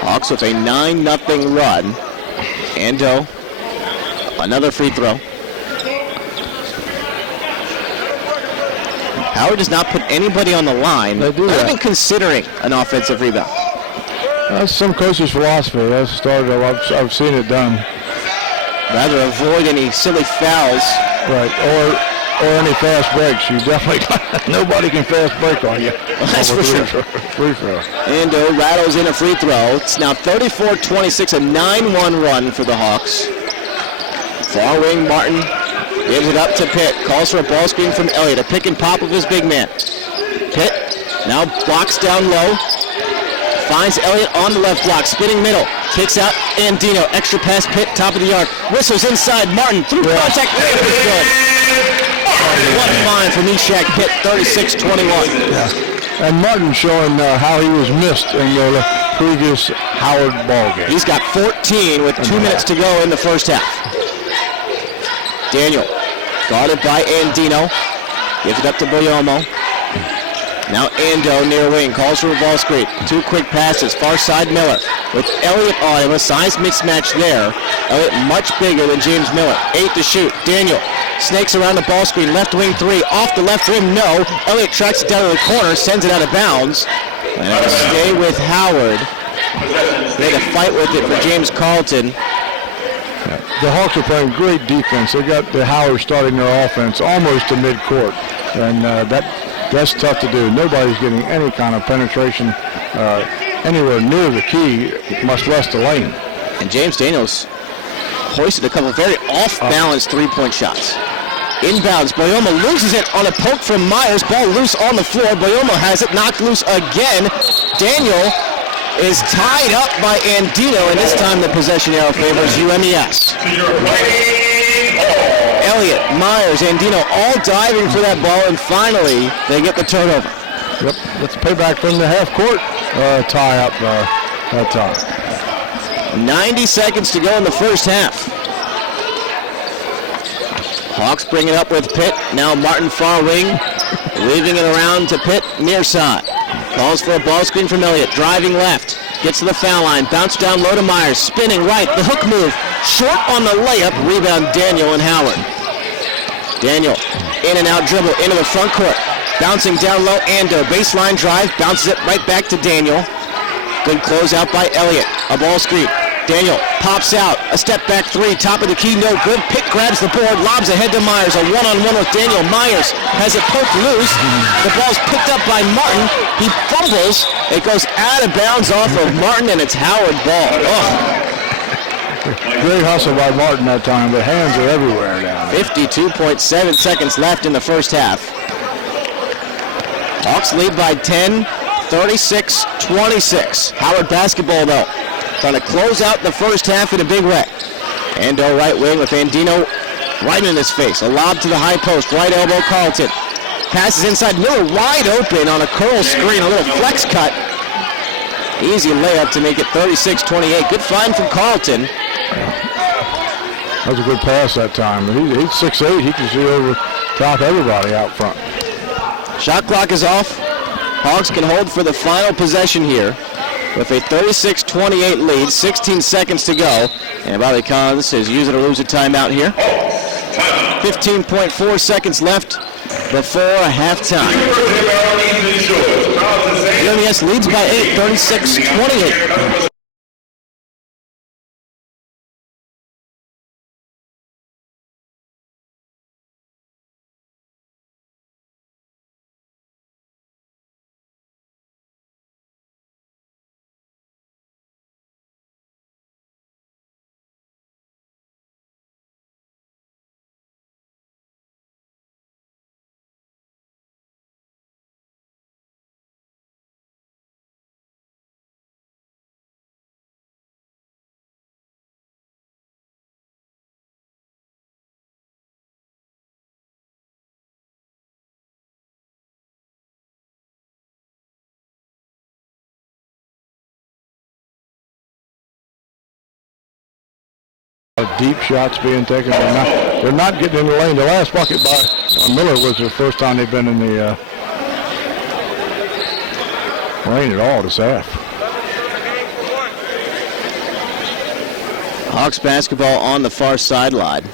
Hawks with a 9-0 run. Ando, another free throw. Howard does not put anybody on the line. They do not that. even considering an offensive rebound. That's some coach's philosophy. That's started. I've seen it done. Rather avoid any silly fouls. Right, or any fast breaks. You definitely nobody can fast break on you. Well, that's for sure. Free throw. Ando rattles in a free throw. It's now 34-26, a 9-1 run for the Hawks. Far wing Martin gives it up to Pitt. Calls for a ball screen from Elliott. A pick and pop of his big man. Pitt now blocks down low. Finds Elliott on the left block, spinning middle, kicks out Andino, extra pass Pitt, top of the arc, whistles inside, Martin through contact, layup is good. What a find from Eshak Pitt, 36-21. Yeah. And Martin showing how he was missed in the previous Howard ball game. He's got 14 with 2 minutes to go in the first half. Daniel, guarded by Andino, gives it up to Boyomo. Now Ando near wing, calls for a ball screen. 2 quick passes, far side Miller. With Elliott on him, a size mismatch there. Elliott much bigger than James Miller. 8 to shoot. Daniel snakes around the ball screen, left wing 3, off the left rim, no. Elliott tracks it down to the corner, sends it out of bounds. And it'll stay with Howard. They had to fight with it for James Carlton. The Hawks are playing great defense. They got the Howard starting their offense almost to midcourt. And that's tough to do. Nobody's getting any kind of penetration anywhere near the key, much less the lane. And James Daniels hoisted a couple of very off-balance three-point shots. Inbounds, Boyomo loses it on a poke from Myers. Ball loose on the floor. Boyomo has it, knocked loose again. Daniel is tied up by Andino, and this time the possession arrow favors UMES. Elliott, Myers, Andino all diving for that ball, and finally they get the turnover. Yep, that's payback from the half-court tie-up that time. 90 seconds to go in the first half. Hawks bring it up with Pitt. Now Martin far wing, leaving it around to Pitt near side. Calls for a ball screen from Elliott, driving left. Gets to the foul line, bounce down low to Myers, spinning right, the hook move. Short on the layup, rebound Daniel and Howard. Daniel, in and out dribble, into the front court. Bouncing down low, Ando, baseline drive, bounces it right back to Daniel. Good closeout by Elliott, a ball screen. Daniel pops out, a step back 3, top of the key, no good. Pitt grabs the board, lobs ahead to Myers, a one-on-one with Daniel. Myers has it poked loose. The ball's picked up by Martin. He fumbles. It goes out of bounds off of Martin, and it's Howard ball. Great hustle by Martin that time, but hands are everywhere down there. 52.7 seconds left in the first half. Hawks lead by 10, 36-26. Howard basketball, though. Trying to close out the first half in a big way. Ando right wing with Andino right in his face. A lob to the high post, right elbow Carlton. Passes inside, Miller wide open on a curl screen, a little flex cut. Easy layup to make it 36-28. Good find from Carlton. That was a good pass that time. He's 6'8", he can see over top everybody out front. Shot clock is off. Hawks can hold for the final possession here with a 36-28 lead, 16 seconds to go. And Bobby Collins says use it or lose a timeout here. 15.4 seconds left before halftime. UMES leads by 8, 36-28. Deep shots being taken. They're not getting in the lane. The last bucket by Miller was the first time they've been in the lane at all this half. Hawks basketball on the far sideline.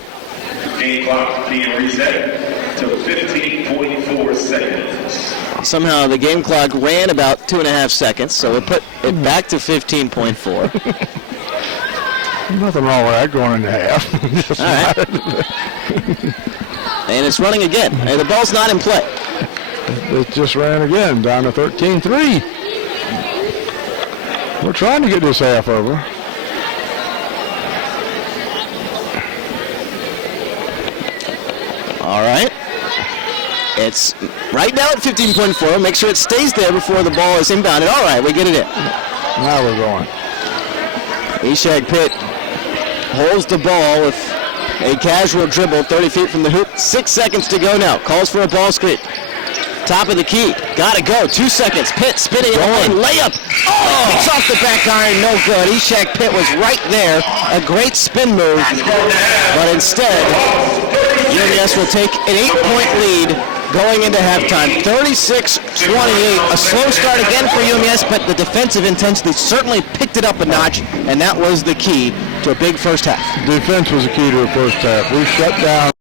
Game clock being reset to 15.4 seconds. Somehow the game clock ran about 2.5 seconds, so we'll put it back to 15.4. Nothing wrong with that going into half. All right. And it's running again. Hey, the ball's not in play. It just ran again, down to 13-3. We're trying to get this half over. All right. It's right now at 15.4. Make sure it stays there before the ball is inbounded. All right, we get it in. Now we're going. Hytche Pitt holds the ball with a casual dribble, 30 feet from the hoop. 6 seconds to go now. Calls for a ball screen. Top of the key. Gotta go. 2 seconds. Pitt spinning in the lane. Layup. Oh! Kicks off the back iron. No good. Hytche Pitt was right there. A great spin move. But instead, UMES will take an 8-point lead going into halftime. 36-28. A slow start again for UMES, but the defensive intensity certainly picked it up a notch, and that was the key to a big first half. Defense was the key to the first half. We shut down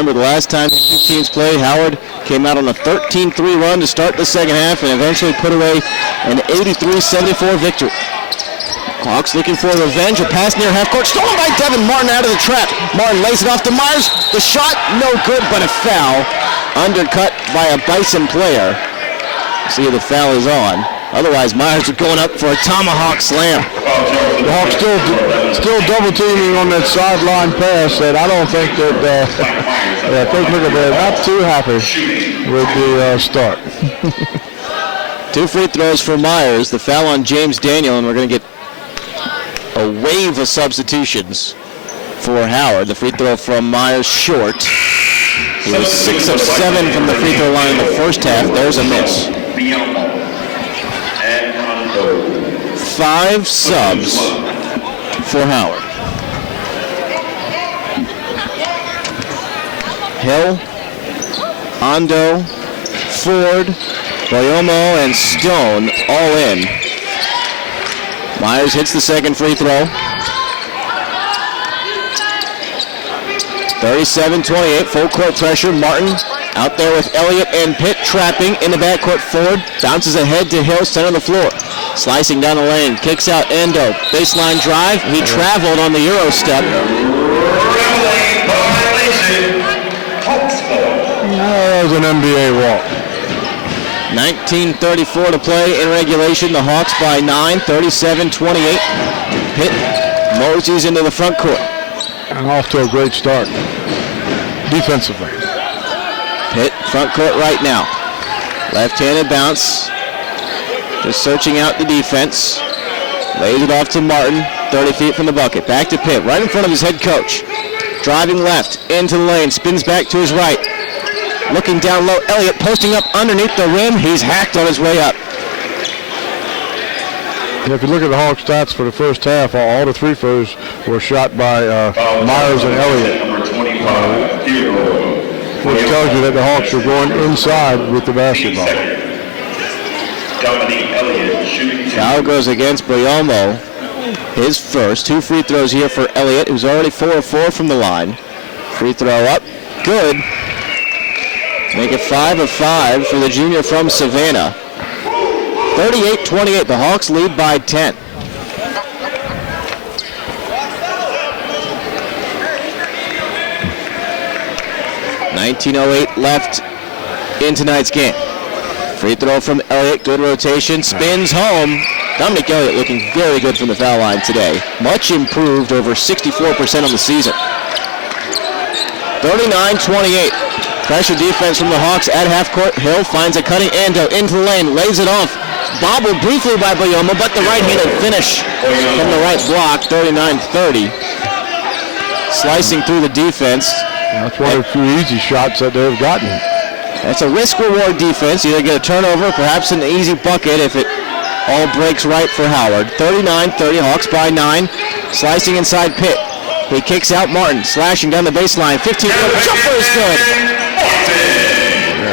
Remember, the last time these two teams played, Howard came out on a 13-3 run to start the second half and eventually put away an 83-74 victory. Hawks looking for revenge. A pass near half court. Stolen by Devin Martin out of the trap. Martin lays it off to Myers. The shot, no good, but a foul. Undercut by a Bison player. See, the foul is on. Otherwise, Myers is going up for a tomahawk slam. The Hawks still double teaming on that sideline pass. That I don't think that Coach Mickelberry not too happy with the start. 2 free throws for Myers. The foul on James Daniel, and we're going to get a wave of substitutions for Howard. The free throw from Myers short. He was 6 of 7 from the free throw line in the first half. There's a miss. 5 subs for Howard. Hill, Ando, Ford, Boyomo, and Stone all in. Myers hits the second free throw. 37-28, full court pressure. Martin out there with Elliott and Pitt trapping in the backcourt. Ford bounces ahead to Hill, center of the floor. Slicing down the lane, kicks out Endo. Baseline drive, he traveled on the Euro step. That was an NBA walk. 19:34 to play in regulation. The Hawks by 9, 37-28. Pitt moseys into the front court. And off to a great start defensively. Pitt front court right now. Left-handed bounce. Just searching out the defense. Lays it off to Martin, 30 feet from the bucket. Back to Pitt, right in front of his head coach. Driving left into the lane, spins back to his right. Looking down low, Elliott posting up underneath the rim. He's hacked on his way up. If you look at the Hawks stats for the first half, all the three throws were shot by Myers and Elliott. Which tells you that the Hawks are going inside with the basketball. Foul goes against Boyomo. His first. 2 free throws here for Elliott, who's already 4 of 4 from the line. Free throw up. Good. Make it 5 of 5 for the junior from Savannah. 38-28. The Hawks lead by 10. .1908 left in tonight's game. Free throw from Elliott. Good rotation. Spins home. Dominic Elliott looking very good from the foul line today. Much improved, over 64% on the season. 39-28. Pressure defense from the Hawks at half court. Hill finds a cutting Ando into the lane. Lays it off. Bobbled briefly by Boyomo, but the right-handed finish from the right block. 39-30. Slicing through the defense. That's one of the few easy shots that they've gotten. That's a risk-reward defense. Either get a turnover, perhaps an easy bucket if it all breaks right for Howard. 39-30, Hawks by 9. Slicing inside Pitt. He kicks out Martin, slashing down the baseline. 15-foot jumper is good.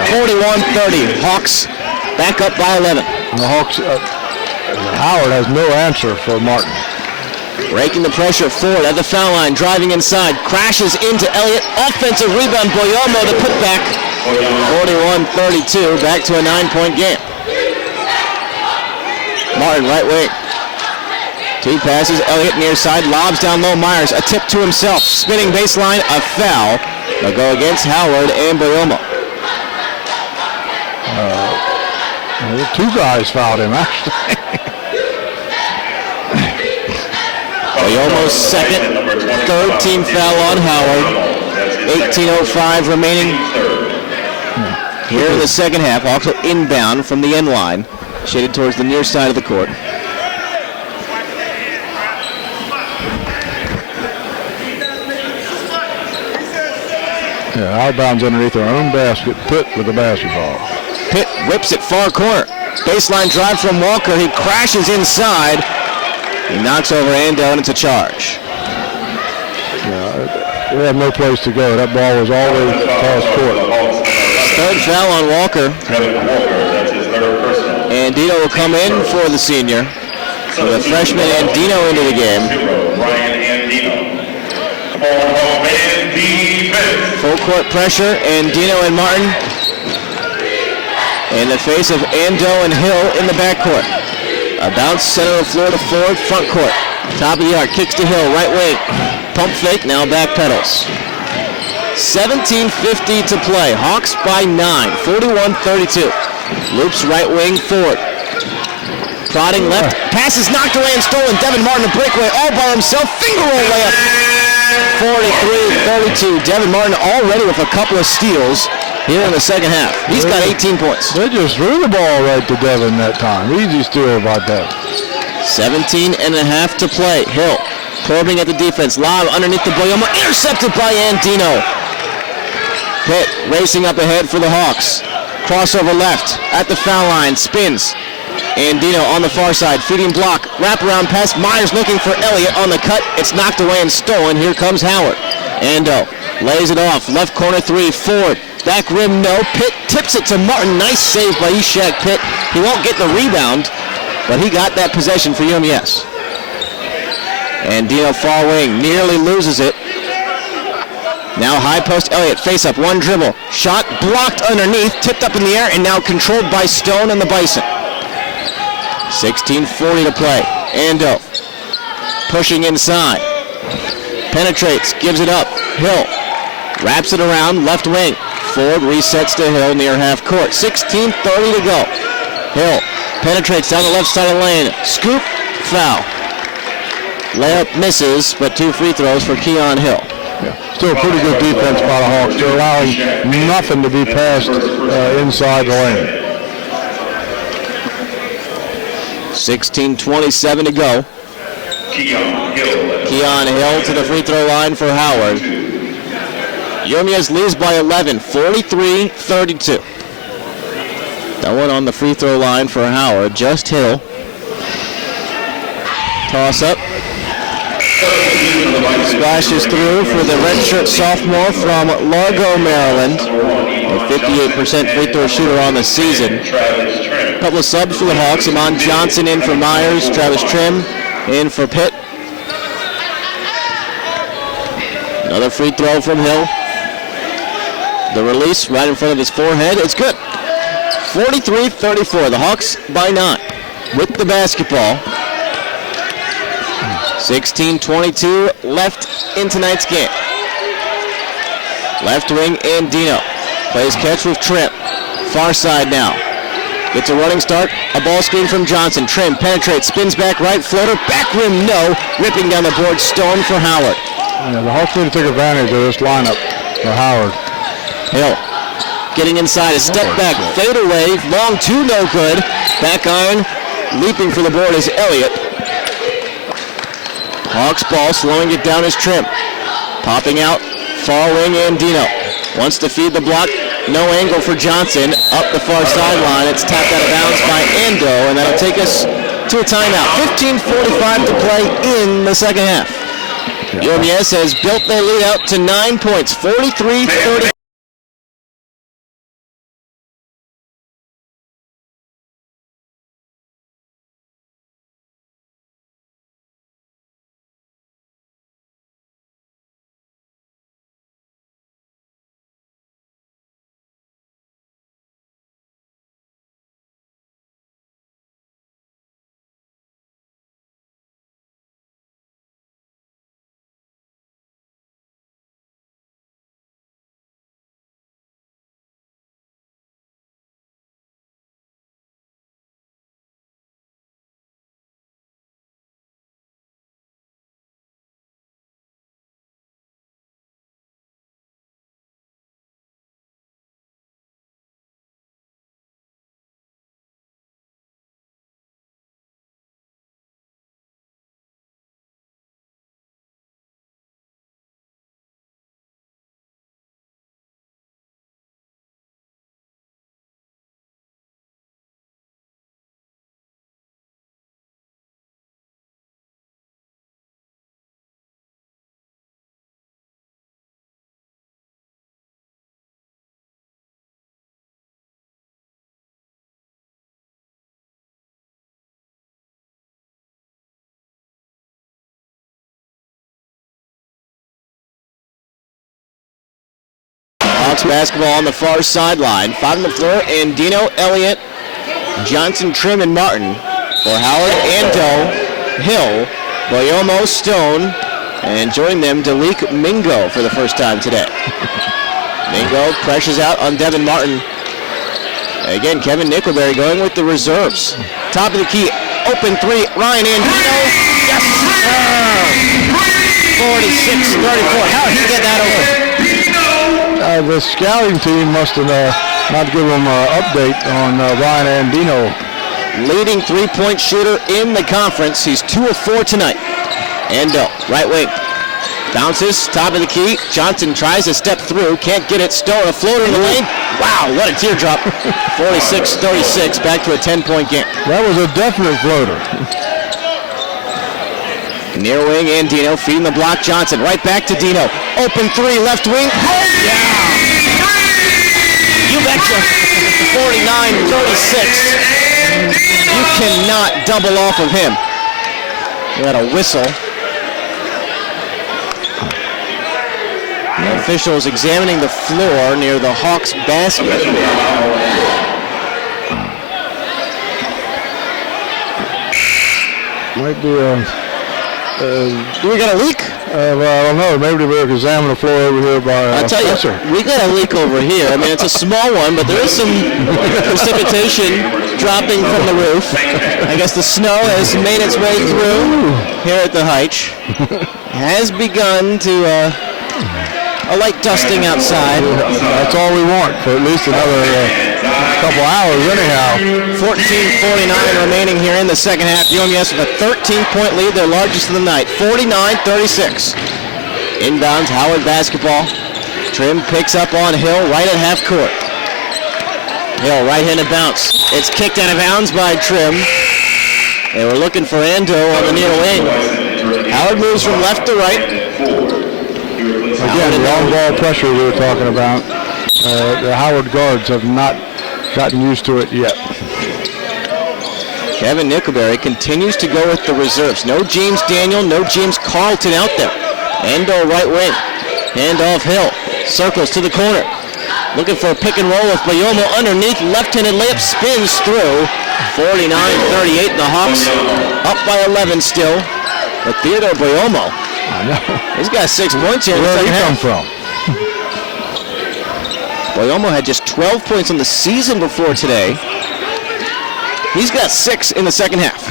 41-30, Hawks back up by 11. And the Hawks, Howard has no answer for Martin. Breaking the pressure forward at the foul line, driving inside, crashes into Elliott. Offensive rebound, Boyomo the putback. 41-32, back to a 9-point game. Martin, right wing. 2 passes, Elliott near side, lobs down low, Myers, a tip to himself. Spinning baseline, a foul. They'll go against Howard and Boyomo. 2 guys fouled him, actually. Boyomo's second, 3rd team foul on Howard. 18:05 remaining here in the second half. Also inbound from the end line, shaded towards the near side of the court. Yeah, outbounds underneath their own basket. Pitt with the basketball. Pitt whips it far corner. Baseline drive from Walker. He crashes inside. He knocks over Ando, and it's a charge. Yeah, they have no place to go. That ball was all the way across court. 3rd foul on Walker. And Dino will come in for the senior. So the freshman and Dino into the game. Full court pressure, and Dino and Martin in the face of Ando and Hill in the backcourt. A bounce center of the floor to forward, front court. Top of the arc, kicks to Hill, right wing. Pump fake, now back pedals. 17:50 to play. Hawks by 9, 41-32. Loops right wing forward. Prodding left, pass is knocked away and stolen. Devin Martin a breakaway all by himself. Finger roll layup. 43-32. Devin Martin already with a couple of steals here in the second half. He's got 18 points. They just threw the ball right to Devin that time. Easy steal by Devin. 17 and a half to play. Hill probing at the defense. Lob underneath the Boyoma. Intercepted by Andino. Pitt racing up ahead for the Hawks. Crossover left at the foul line. Spins. Andino on the far side. Feeding block. Wraparound pass. Myers looking for Elliott on the cut. It's knocked away and stolen. Here comes Howard. Ando lays it off. Left corner three. Forward. Back rim, no. Pitt tips it to Martin. Nice save by Ishak Pitt. He won't get the rebound, but he got that possession for UMES. And Dino far wing nearly loses it. Now high post Elliott, face up, one dribble. Shot blocked underneath, tipped up in the air, and now controlled by Stone and the Bison. 16:40 to play. Ando pushing inside. Penetrates, gives it up. Hill wraps it around, left wing. Forward resets to Hill near half court. 16:30 to go. Hill penetrates down the left side of the lane. Scoop, foul. Layup misses, but 2 free throws for Keon Hill. Yeah. Still a pretty good defense by the Hawks. They're allowing nothing to be passed inside the lane. 16:27 to go. Keon Hill to the free throw line for Howard. UMES leads by 11, 43-32. That one on the free throw line for Howard, just Hill. Toss up. Splashes through for the redshirt sophomore from Largo, Maryland. A 58% free throw shooter on the season. A couple of subs for the Hawks. Amon Johnson in for Myers. Travis Trim in for Pitt. Another free throw from Hill. The release right in front of his forehead. It's good. 43-34. The Hawks by 9 with the basketball. 16:22 left in tonight's game. Left wing Andino. Plays catch with Trim. Far side now. Gets a running start. A ball screen from Johnson. Trim penetrates. Spins back right. Floater. Back rim no. Ripping down the board. Stone for Howard. Yeah, the Hawks need to take advantage of this lineup for Howard. Hill getting inside. A step back. Fade away. Long two no good. Back iron. Leaping for the board is Elliott. Hawks ball, slowing it down is Trim. Popping out, far wing Andino. Wants to feed the block, no angle for Johnson. Up the far sideline, it's tapped out of bounds by Ando, and that'll take us to a timeout. 15:45 to play in the second half. UMES has built their lead out to 9 points, 43-30. Hawks basketball on the far sideline. 5 on the floor, and Dino, Elliott, Johnson, Trim, and Martin. For Howard, Ando, Hill, Boyomo, Stone, and join them, Dalik Mingo for the first time today. Mingo pressures out on Devin Martin. Again, Kevin Nickelberry going with the reserves. Top of the key, open three, Ryan Andino. Yes, sir! 46-34. How did he get that over? The scouting team must have not given him an update on Ryan Andino. Leading three-point shooter in the conference. He's 2 of 4 tonight. Ando, right wing. Bounces, top of the key. Johnson tries to step through, can't get it. Stone, a floater in the lane. Wow, what a teardrop. 46-36, back to a 10-point game. That was a definite floater. Near wing, Andino feeding the block. Johnson, right back to Dino. Open three, left wing. Yeah! You betcha. 49-36. You cannot double off of him. We got a whistle. The official is examining the floor near the Hawks basket. Might be Do we got a leak? well, I don't know. Maybe we could examine the floor over here by I'll tell Spencer. you, we got a leak over here. I mean, it's a small one, but there is some precipitation dropping from the roof. I guess the snow has made its way through here at the Hytche. Has begun to a light dusting outside. That's all we want for at least another couple hours anyhow. 14:49 remaining here in the second half. UMES with a 13-point lead, their largest of the night. 49-36. Inbounds, Howard basketball. Trim picks up on Hill right at half court. Hill, right-handed bounce. It's kicked out of bounds by Trim. They were looking for Ando on the near wing. Howard moves from left to right. Again, the on-ball pressure we were talking about. The Howard guards have not gotten used to it yet. Kevin Nickelberry continues to go with the reserves. No James Daniel, no James Carlton out there. Ando right wing. Handoff Hill. Circles to the corner. Looking for a pick and roll with Boyomo underneath. Left-handed layup spins through. 49-38. The Hawks up by 11 still. But Theodore Boyomo, I know. he's got 6 points here. Where did he come from? Boyomo had just 12 points on the season before today. He's got 6 in the second half.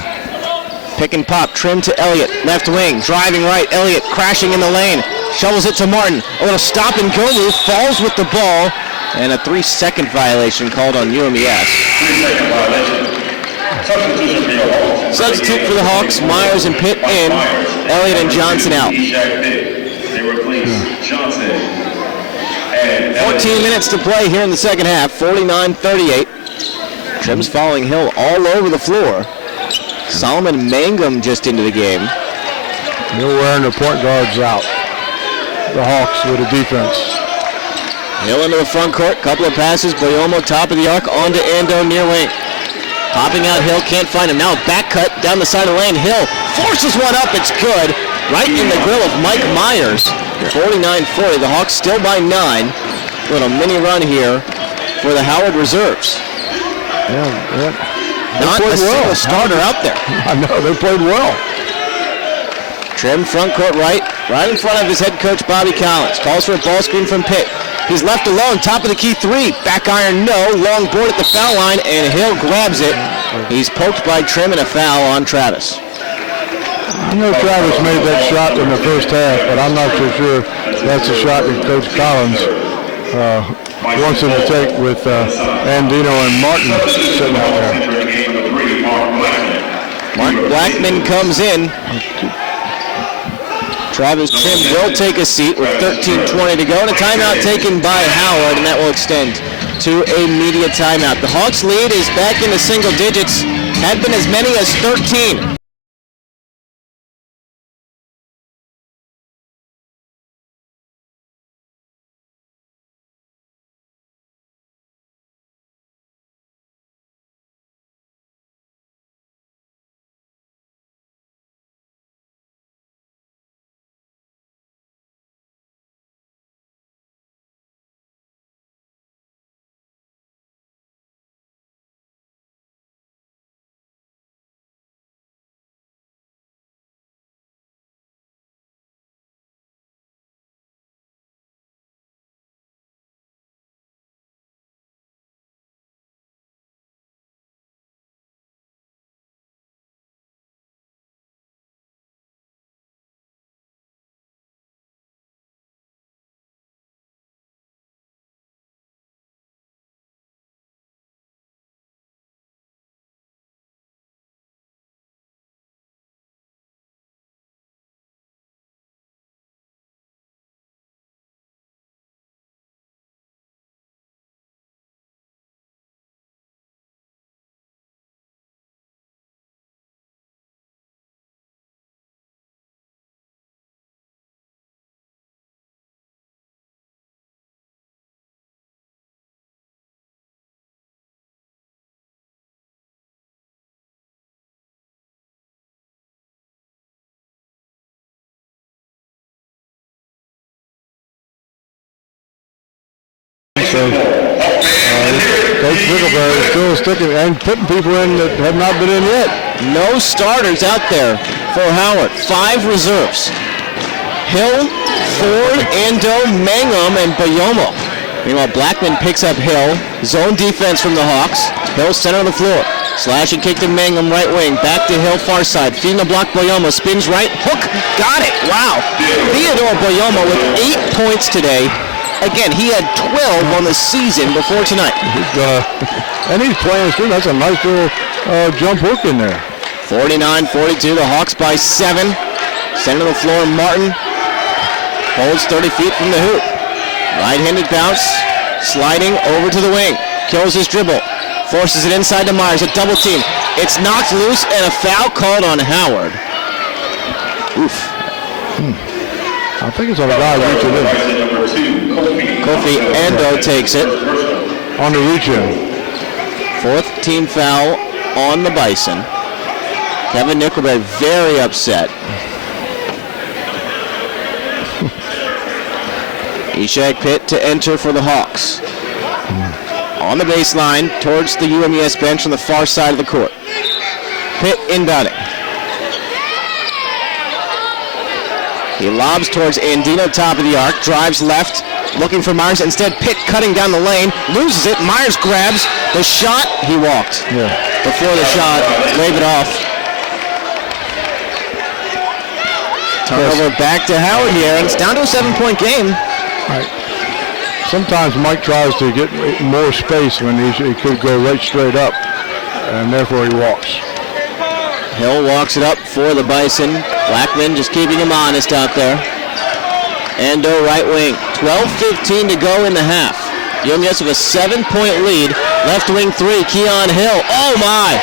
Pick and pop, Trim to Elliott, left wing, driving right, Elliott crashing in the lane, shovels it to Martin. A little stop and go move, falls with the ball, and a 3-second violation called on UMES. 3-second violation. Substitute for the Hawks, Myers and Pitt in, Elliott and Johnson out. They replace Johnson. 14 minutes to play here in the second half, 49-38. Trim's following Hill all over the floor. Solomon Mangum just into the game. They're wearing the point guards out. The Hawks with a defense. Hill into the front court, couple of passes, Boyomo top of the arc, onto Ando near wing. Popping out Hill, can't find him. Now a back cut down the side of the lane. Hill forces one up, it's good. Right in the grill of Mike Myers. 49-40, the Hawks still by 9. Little mini run here for the Howard reserves. Yeah. Not a single starter out there. I know, they played well. Trim front court right in front of his head coach Bobby Collins. Calls for a ball screen from Pitt. He's left alone, top of the key 3. Back iron, no. Long board at the foul line, and Hill grabs it. He's poked by Trim and a foul on Travis. I know Travis made that shot in the first half, but I'm not so sure that's a shot that Coach Collins wants him to take with Andino and Martin sitting out there. Mark Blackman comes in. Travis Trim will take a seat with 13:20 to go, and a timeout taken by Howard, and that will extend to a media timeout. The Hawks lead is back into single digits, had been as many as 13. So Coach Pickleberry is still sticking and putting people in that have not been in yet. No starters out there for Howard. 5 reserves. Hill, Ford, Ando, Mangum, and Bayomo. Meanwhile, Blackman picks up Hill. Zone defense from the Hawks. Hill center on the floor. Slash and kick to Mangum, right wing. Back to Hill, far side. Feeding the block, Bayomo. Spins right. Hook. Got it. Wow. Theodore Bayomo with 8 points today. Again, he had 12 on the season before tonight. And he's playing through. That's a nice little jump hook in there. 49-42. The Hawks by 7. Center of the floor, Martin holds 30 feet from the hoop. Right-handed bounce, sliding over to the wing. Kills his dribble. Forces it inside to Myers. A double team. It's knocked loose and a foul called on Howard. Oof. I think it's on the guy reaching in. Kofi Ando takes it. On the reach in. 4th team foul on the Bison. Kevin Nickelberg very upset. Ishak Pitt to enter for the Hawks. On the baseline, towards the UMES bench on the far side of the court. Pitt inbounding. He lobs towards Andino, top of the arc, drives left, looking for Myers. Instead, Pitt cutting down the lane, loses it. Myers grabs the shot. He walked. Yeah. Before the shot, wave it off. Turnover back to Howard here, and it's down to a 7-point game. Right. Sometimes Mike tries to get more space when he could go right straight up, and therefore he walks. Hill walks it up for the Bison. Blackman just keeping him honest out there. Ando right wing. 12:15 to go in the half. UMES with a 7-point lead. Left wing 3, Keon Hill. Oh my!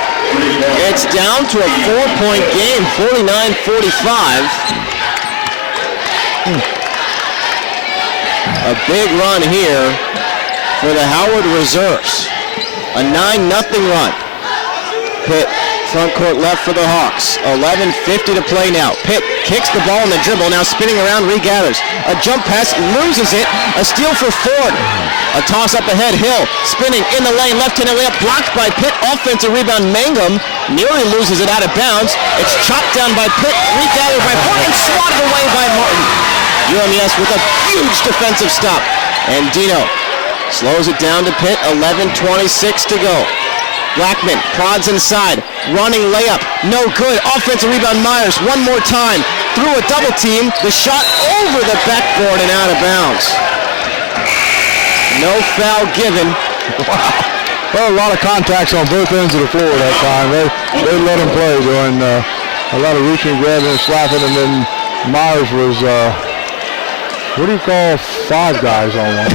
It's down to a 4-point game, 49-45. A big run here for the Howard reserves. A 9-0 run. Pitt front court left for the Hawks. 11:50 to play now. Pitt kicks the ball in the dribble. Now spinning around, regathers. A jump pass, loses it. A steal for Ford. A toss up ahead. Hill spinning in the lane. Left-handed layup blocked by Pitt. Offensive rebound. Mangum nearly loses it out of bounds. It's chopped down by Pitt. Regathered by Ford and swatted away by Martin. UMES with a huge defensive stop. And Dino slows it down to Pitt. 11:26 to go. Blackman prods inside, running layup, no good. Offensive rebound, Myers, one more time. Through a double team, the shot over the backboard and out of bounds. No foul given. Wow. Well, a lot of contacts on both ends of the floor that time. They let him play, doing a lot of reaching, grabbing, and slapping, and then Myers was, what do you call 5 guys on one?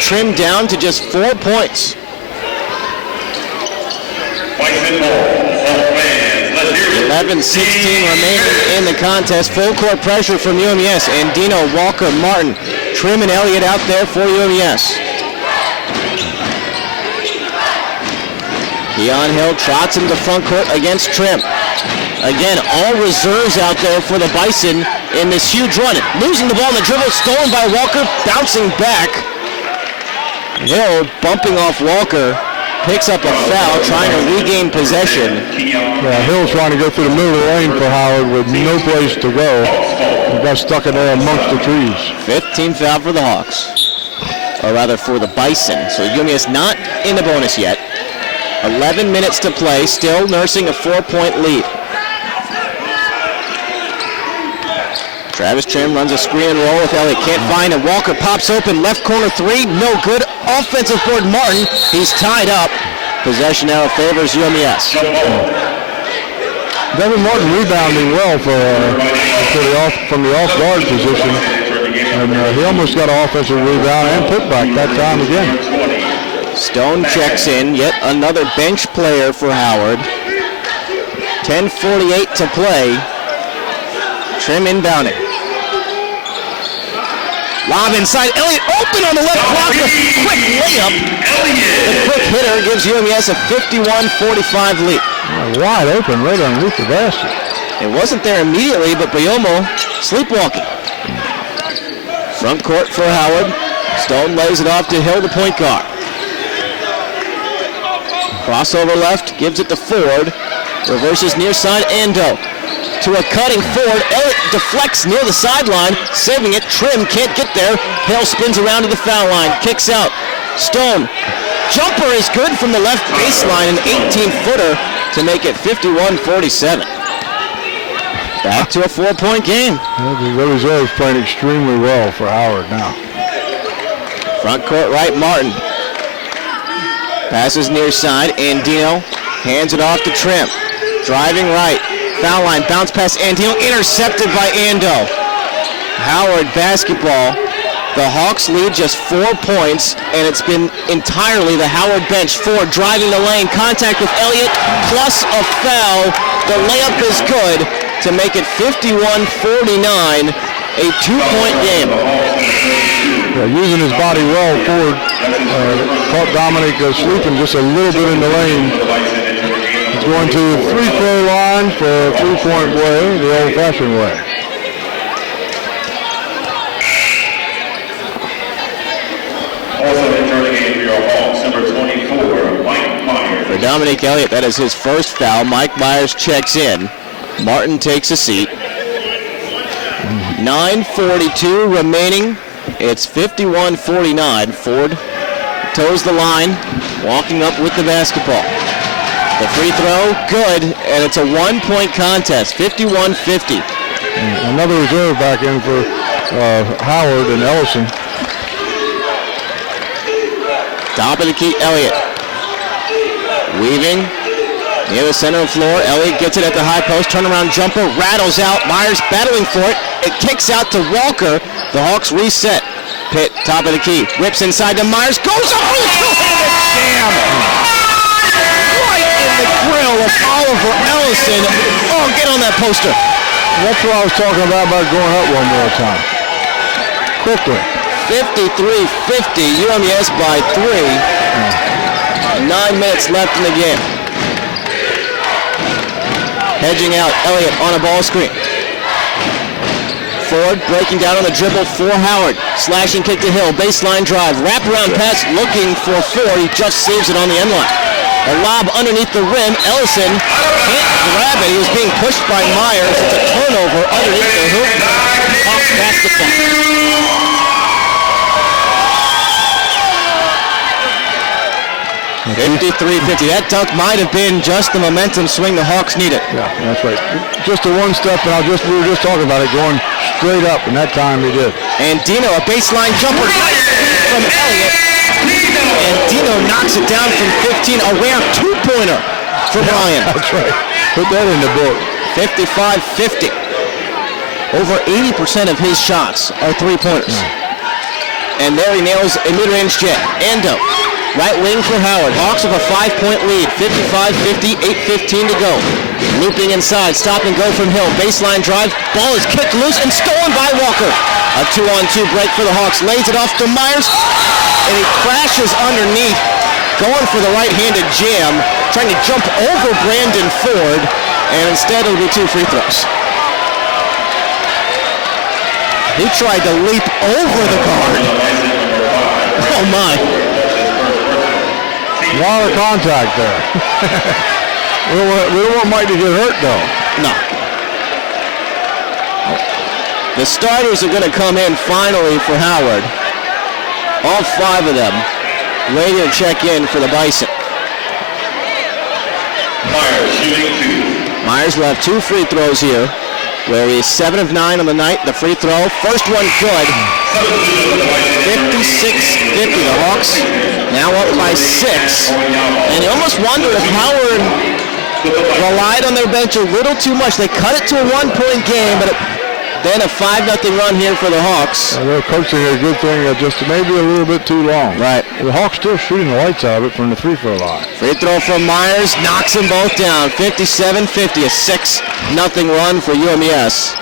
Trimmed down to just 4 points. 11:16 remaining in the contest. Full court pressure from UMES. And Dino, Walker, Martin, Trim, and Elliott out there for UMES. Keon Hill trots into front court against Trim. Again, all reserves out there for the Bison in this huge run. Losing the ball in the dribble, stolen by Walker, bouncing back. Hill bumping off Walker, picks up a foul, trying to regain possession. Yeah, Hill's trying to go through the middle of the lane for Howard with no place to go. He got stuck in there amongst the trees. 15th foul for the Hawks, or rather for the Bison. So UMES not in the bonus yet. 11 minutes to play, still nursing a 4-point lead. Travis Trim runs a screen and roll with Elliott. Can't find it. Walker pops open. Left corner three. No good. Offensive board Martin. He's tied up. Possession now favors UMES. Devin Martin rebounding well from the off-guard position. And he almost got an offensive rebound and putback that time again. Stone checks in. Yet another bench player for Howard. 10:48 to play. Trim inbounding. Lob inside. Elliott open on the left block. A quick layup. The quick hitter gives UMES a 51-45 lead. Wide open right underneath the basket. It wasn't there immediately, but Bayomo sleepwalking. Front court for Howard. Stone lays it off to Hill, the point guard. Crossover left, gives it to Ford. Reverses near side, Ando. To a cutting Ford. Elliott deflects near the sideline, saving it. Trim can't get there. Hill spins around to the foul line, kicks out. Stone. Jumper is good from the left baseline, an 18-footer to make it 51-47. Back to a 4-point game. The reserves playing extremely well for Howard now. Front court right, Martin. Passes near side, Andino hands it off to Trim. Driving right. Foul line, bounce pass Andino, intercepted by Ando. Howard basketball. The Hawks lead just 4 points, and it's been entirely the Howard bench. Ford driving the lane, contact with Elliott, plus a foul. The layup is good to make it 51-49, a 2-point game. Yeah, using his body well, Ford caught Dominic sleeping just a little bit in the lane. Going to the free-throw line for a 3-point way, the old-fashioned way. Also entering the game for your Hawks, number 24, Mike Myers. For Dominic Elliott, that is his first foul. Mike Myers checks in. Martin takes a seat. 9:42 remaining. It's 51-49. Ford toes the line, walking up with the basketball. The free throw, good, and it's a 1-point contest, 51-50. Another reserve back in for Howard and Ellison. Top of the key, Elliott. Weaving near the center of the floor. Elliott gets it at the high post. Turnaround jumper, rattles out. Myers battling for it. It kicks out to Walker. The Hawks reset. Pitt, top of the key. Whips inside to Myers. Goes up for the two-handed jam. The grill of Oliver Ellison. Oh, get on that poster. That's what I was talking about going up one more time. Quickly. 53-50, UMES by 3. 9 minutes left in the game. Hedging out, Elliott on a ball screen. Ford breaking down on the dribble for Howard. Slashing kick to Hill, baseline drive. Wraparound pass looking for Ford. He just saves it on the end line. A lob underneath the rim. Ellison can't grab it. He was being pushed by Myers. It's a turnover underneath the hoop. Hawks basketball. 53-50. That dunk might have been just the momentum swing the Hawks needed. Yeah, that's right. Just a one step, and we were just talking about it, going straight up, and that time he did. And Dino, a baseline jumper from Elliott. And Dino knocks it down from 15. A rare two-pointer for Ryan. That's right. Put that in the book. 55-50. Over 80% of his shots are three-pointers. And there he nails a mid-range jet. Ando, right wing for Howard. Hawks have a 5-point lead. 55-50, 8:15 to go. Looping inside, stop and go from Hill. Baseline drive, ball is kicked loose and stolen by Walker. A 2-on-2 break for the Hawks. Lays it off to Myers, and he crashes underneath. going for the right-handed jam, trying to jump over Brandon Ford, and instead it'll be 2 free throws. He tried to leap over the guard. Oh my. A lot of contact there. We don't want Mike to get hurt though. No. The starters are going to come in finally for Howard. All 5 of them ready to check in for the Bison. Myers shooting 2. Myers will have 2 free throws here, where he's 7 of 9 on the night. The free throw, first one good. 56-50. The Hawks now up by 6. And you almost wonder if Howard relied on their bench a little too much. They cut it to a 1-point game, but then a 5-0 run here for the Hawks. They're coaching a good thing, just maybe a little bit too long. Right. The Hawks still shooting the lights out of it from the free-throw line. Free throw from Myers knocks them both down. 57-50, a 6-0 run for UMES.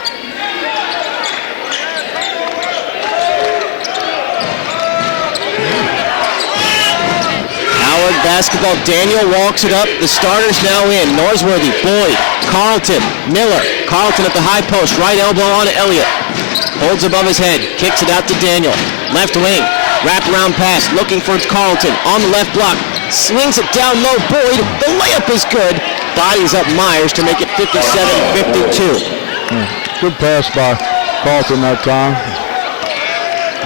Howard basketball. Daniel walks it up. The starters now in. Norsworthy, Boyd, Carlton, Miller. Carlton at the high post. Right elbow on Elliott. Holds above his head. Kicks it out to Daniel. Left wing. Wraparound pass. Looking for Carlton. On the left block. Slings it down low. Boyd. The layup is good. Bodies up Myers to make it 57-52. Good pass by Carlton that time.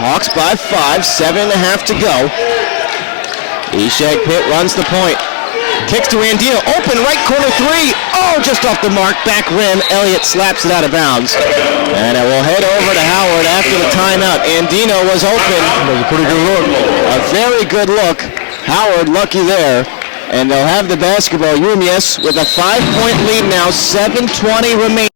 Hawks by 5. 7.5 to go. Hytche Pitt runs the point. Kicks to Andino. Open right corner 3. Oh, just off the mark. Back rim. Elliott slaps it out of bounds. And it will head over to Howard after the timeout. Andino was open. That was a pretty good look. A very good look. Howard lucky there. And they'll have the basketball. UMES with a 5-point lead now. 7:20 remaining.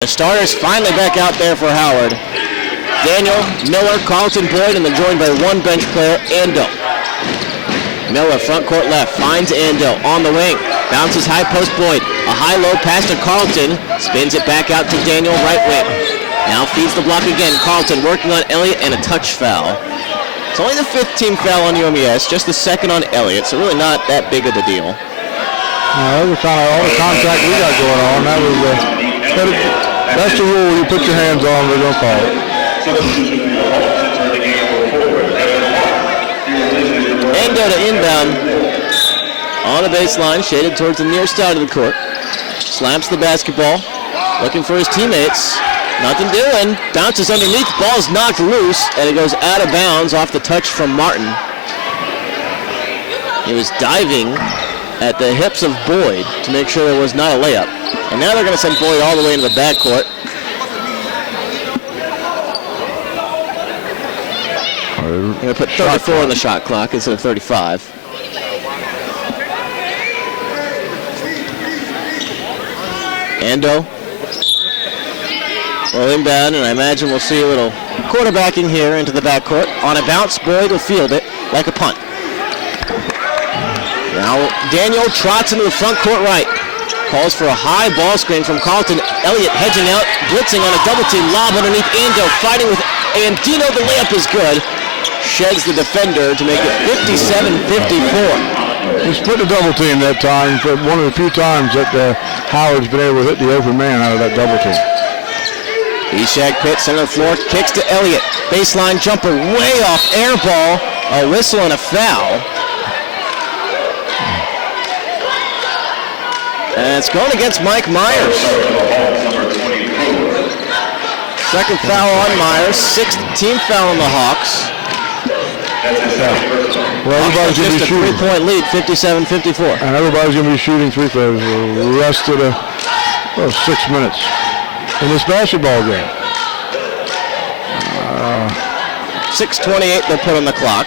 The starters finally back out there for Howard. Daniel, Miller, Carlton, Boyd, and then joined by one bench player, Ando. Miller, front court left, finds Ando on the wing. Bounces high post Boyd. A high-low pass to Carlton. Spins it back out to Daniel, right wing. Now feeds the block again. Carlton working on Elliott and a touch foul. It's only the 5th team foul on UMES, just the 2nd on Elliott, so really not that big of a deal. That was kind of all the contact we got going on. That's the rule. You put your hands on, they're going to call it. Endo to inbound on the baseline, shaded towards the near side of the court. Slaps the basketball, looking for his teammates. Nothing doing. Bounces underneath, ball's knocked loose, and it goes out of bounds off the touch from Martin. He was diving at the hips of Boyd to make sure there was not a layup. And now they're going to send Boyd all the way into the backcourt. They're going to put 34 on the shot clock instead of 35. Ando will inbound, and I imagine we'll see a little quarterbacking here into the backcourt. On a bounce, Boyd will field it. like a punt. Now Daniel trots into the front court right. Calls for a high ball screen from Carlton. Elliott hedging out, blitzing on a double team. Lob underneath Ando, fighting with Andino. The layup is good. Sheds the defender to make it 57-54. He split the double team that time, for one of the few times that Howard's been able to hit the open man out of that double team. Ishak Pitt, center of the floor, kicks to Elliott. Baseline jumper, way off, air ball. A whistle and a foul. And it's going against Mike Myers. Second foul on Myers, sixth team foul on the Hawks. Well, everybody's going to be shooting. Just a 3-point lead, 57-54. And everybody's going to be shooting free throws the rest of the 6 minutes in this basketball game. 6:28 they'll put on the clock.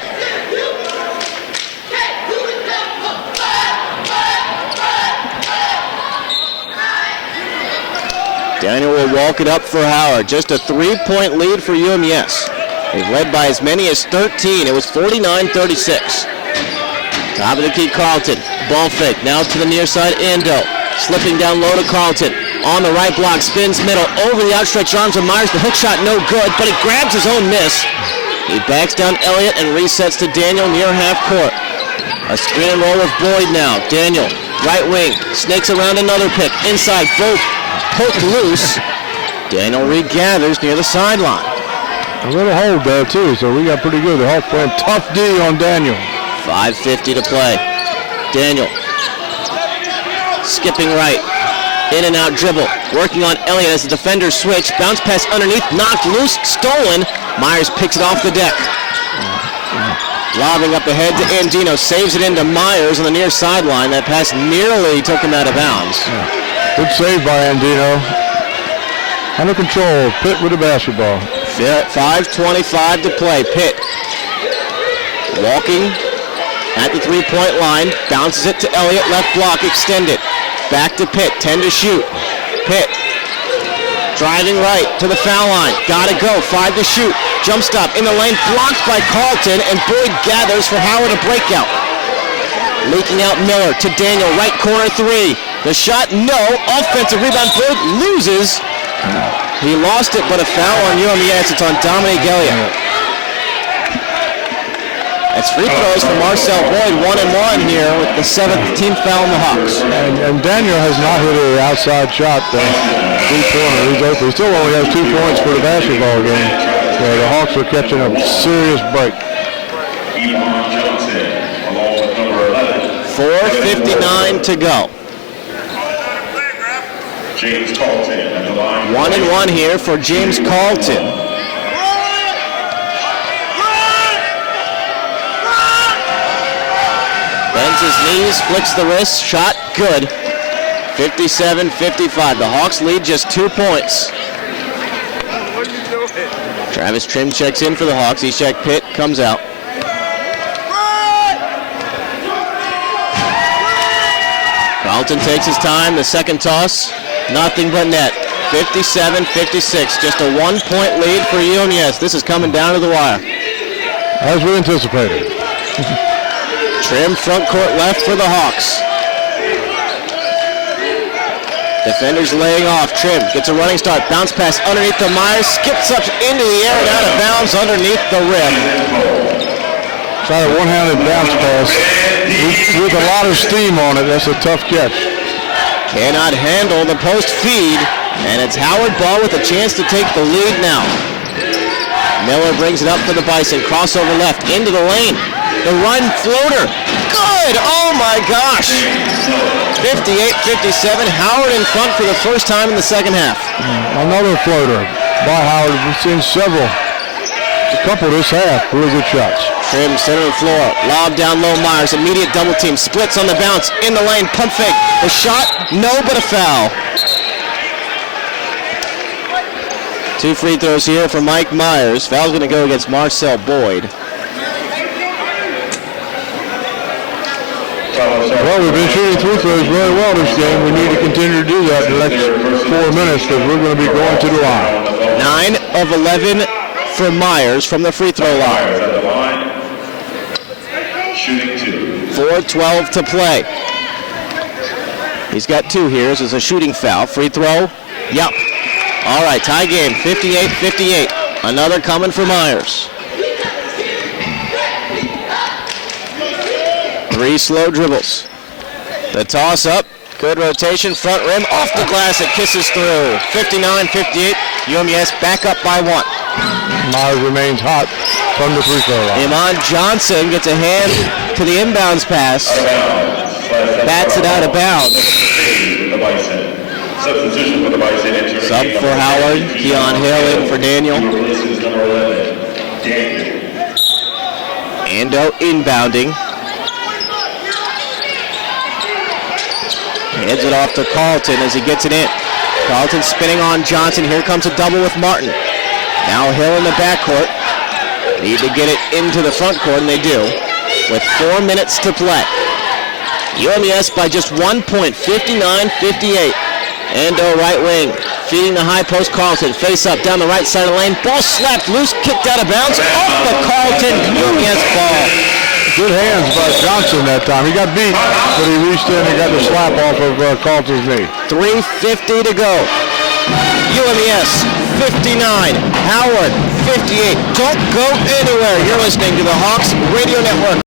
Daniel will walk it up for Howard. Just a 3-point lead for UMES. They've led by as many as 13. It was 49-36. Top of the key, Carlton. Ball fake. Now to the near side, Ando. Slipping down low to Carlton. On the right block, spins middle. Over the outstretched arms of Myers. The hook shot no good, but he grabs his own miss. He backs down Elliott and resets to Daniel near half court. A screen and roll with Boyd now. Daniel, right wing. Snakes around another pick. Inside, both poked loose. Daniel regathers near the sideline. A little hold there too, so we got pretty good. The Hawks playing tough D on Daniel. 5:50 to play. Daniel skipping right. In and out dribble. Working on Elliott as the defenders switch. Bounce pass underneath. Knocked loose. Stolen. Myers picks it off the deck. Lobbing up ahead to Andino. Saves it into Myers on the near sideline. That pass nearly took him out of bounds. Yeah. Good save by Andino. Under control. Pitt with the basketball. 5:25 to play. Pitt walking at the three-point line. Bounces it to Elliott. Left block extended. Back to Pitt. 10 to shoot. Pitt driving right to the foul line. Gotta go. 5 to shoot. Jump stop in the lane. Blocked by Carlton. And Boyd gathers for Howard a breakout. Leaking out Miller to Daniel. Right corner three. The shot, no. Offensive rebound. Boyd loses. He lost it, but a foul on UMES. It's on Dominic Elliott. It's free throws for Marcel Boyd, 1-1 here with the 7th team foul on the Hawks. And Daniel has not hit an outside shot three-pointer. He's open. He still only has 2 points for the basketball game. So the Hawks are catching a serious break. 4:59 to go. James Carlton at the line. 1-1 here for James Carlton. Bends his knees, flicks the wrist, shot good. 57-55. The Hawks lead just 2 points. Travis Trim checks in for the Hawks. Ishak Pitt comes out. Carlton takes his time. The second toss, nothing but net. 57-56. Just a 1-point lead for UMES. This is coming down to the wire. As we anticipated. Trim front court left for the Hawks. Defenders laying off. Trim gets a running start. Bounce pass underneath the Myers. Skips up into the air and out of bounds underneath the rim. Try a one-handed bounce pass with a lot of steam on it. That's a tough catch. Cannot handle the post feed, and it's Howard Ball with a chance to take the lead now. Miller brings it up for the Bison. Crossover left into the lane. The run floater. Good! Oh my gosh! 58-57. Howard in front for the first time in the second half. Another floater by Howard. We've seen several. A couple this half. Really good shots. Trim center of the floor. Lob down low. Myers. Immediate double team. Splits on the bounce. In the lane. Pump fake. The shot. No, but a foul. 2 free throws here for Mike Myers. Foul's going to go against Marcel Boyd. Well, we've been shooting free throws very well this game. We need to continue to do that in the next 4 minutes because we're going to be going to the line. 9 of 11 for Myers from the free throw line. shooting 2. 4:12 to play. He's got 2 here. This is a shooting foul. Free throw? Yup. All right, tie game, 58-58. Another coming for Myers. 3 slow dribbles. The toss up, good rotation, front rim, off the glass, it kisses through. 59-58, UMES back up by 1. Myers remains hot from the free throw line. Iman Johnson gets a hand to the inbounds pass. Bats it out of bounds. Substitution for the Bison. Sub for Howard, Keon Hill in for Daniel. Number 11, Daniel. Ando inbounding. Heads it off to Carlton as he gets it in. Carlton spinning on Johnson. Here comes a double with Martin. Now Hill in the backcourt. Need to get it into the front court, and they do, with 4 minutes to play. UMES by just 1 point, 59-58. Ando right wing, feeding the high post. Carlton face up down the right side of the lane. Ball slapped loose, kicked out of bounds. Off the Carlton UMES ball. Good hands by Johnson that time. He got beat, but he reached in and got the slap off of Carlton's knee. 3:50 to go. UMES 59, Howard 58. Don't go anywhere. You're listening to the Hawks Radio Network.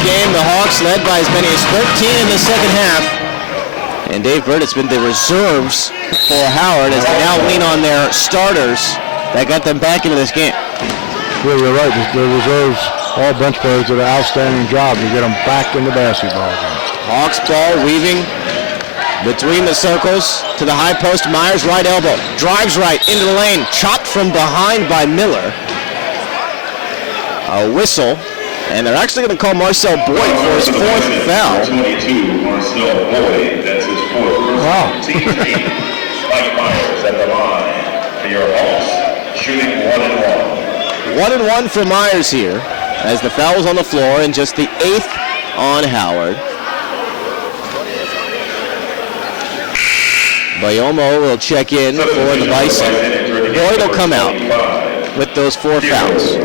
Game, the Hawks led by as many as 13 in the second half. And Dave Bird, it's been the reserves for Howard as they now lean on their starters that got them back into this game. Yeah, you're right. The reserves, all bench players, did an outstanding job to get them back in the basketball game. Hawks ball weaving between the circles to the high post. Myers right elbow, drives right into the lane, chopped from behind by Miller. A whistle. And they're actually going to call Marcel Boyd for his 4th foul. 22, Marcel Boyd, that's his 4th. Wow. Mike Myers at the line for your Hawks, shooting 1-1. 1-1 for Myers here, as the foul was on the floor, and just the 8th on Howard. Bayomo will check in for the Bison. Boyd will come out with those 4 fouls.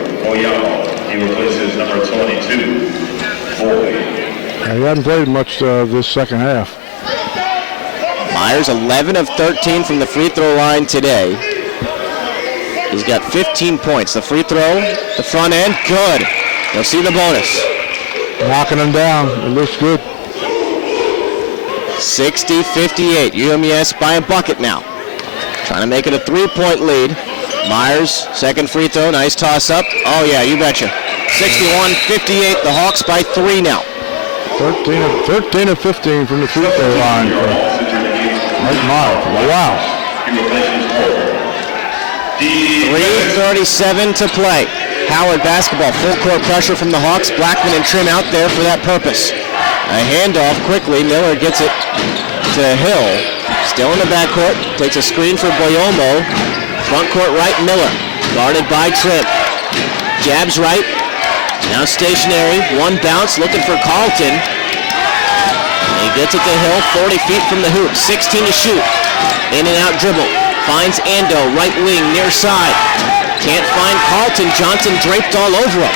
He replaces number 22, Boyd. He hadn't played much this second half. Myers 11 of 13 from the free throw line today. He's got 15 points. The free throw, the front end, good. You'll see the bonus. Knocking him down. It looks good. 60-58. UMES by a bucket now. Trying to make it a 3-point lead. Myers, second free throw, nice toss up. Oh yeah, you betcha. 61-58, the Hawks by 3 now. 13 of 15 from the free throw line for Mike Myers. Wow. 3:37 to play. Howard basketball, full court pressure from the Hawks. Blackman and Trim out there for that purpose. A handoff quickly, Miller gets it to Hill. Still in the backcourt, takes a screen for Boyomo. Front court right, Miller, guarded by Trim. Jabs right, now stationary, one bounce, looking for Carlton. He gets it to Hill, 40 feet from the hoop, 16 to shoot. In and out dribble. Finds Ando, right wing, near side. Can't find Carlton. Johnson draped all over him.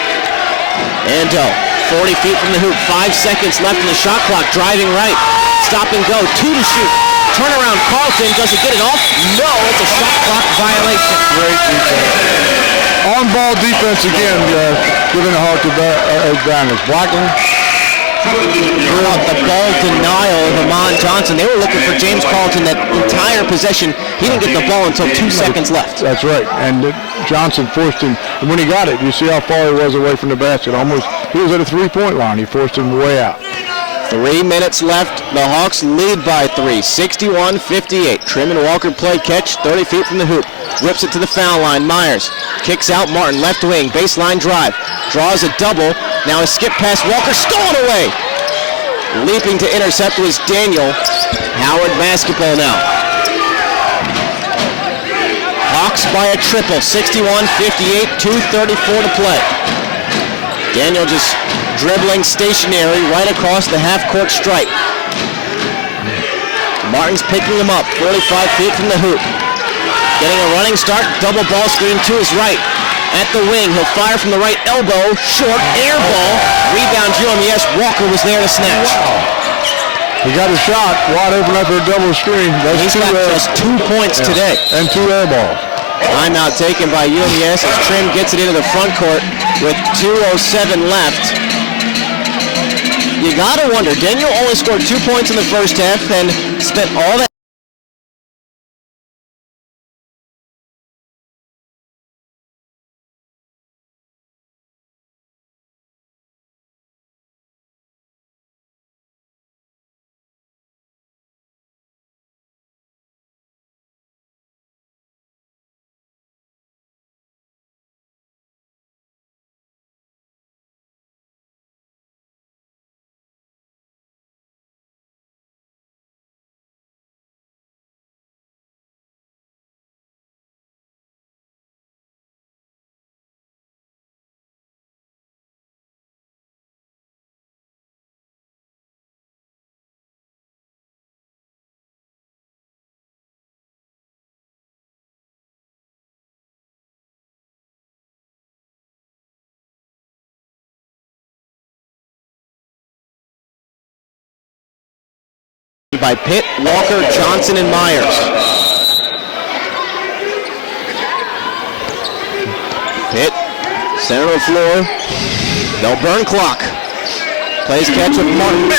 Ando, 40 feet from the hoop. 5 seconds left in the shot clock. Driving right. Stop and go. 2 to shoot. Turnaround. Carlton. Does it get it off? No, it's a shot clock violation. Great defense. On-ball defense again, giving the Hawks advantage. Blackman. The ball denial of Amon Johnson. They were looking for James Carlton that entire possession. He didn't get the ball until 2 seconds left. That's right. And Johnson forced him. And when he got it, you see how far he was away from the basket. Almost, he was at a three-point line. He forced him way out. 3 minutes left. The Hawks lead by 3, 61-58. Truman Walker play catch, 30 feet from the hoop. Rips it to the foul line. Myers kicks out Martin, left wing, baseline drive. Draws a double. Now a skip pass. Walker stolen away. Leaping to intercept was Daniel. Howard basketball now. Hawks by a triple, 61-58, 2:34 to play. Daniel just dribbling stationary right across the half-court stripe. Martin's picking him up, 45 feet from the hoop. Getting a running start, double ball screen to his right. At the wing, he'll fire from the right elbow, short, air ball. Rebound UMES, Walker was there to snatch. Wow. He got a shot, wide open after a double screen. He's got just 2 points today. And 2 air balls. Timeout taken by UMES as Trim gets it into the front court with 2:07 left. You gotta wonder, Daniel only scored 2 points in the first half and spent all that by Pitt, Walker, Johnson, and Myers. Pitt, center of the floor. They'll burn clock. Plays catch with Martin.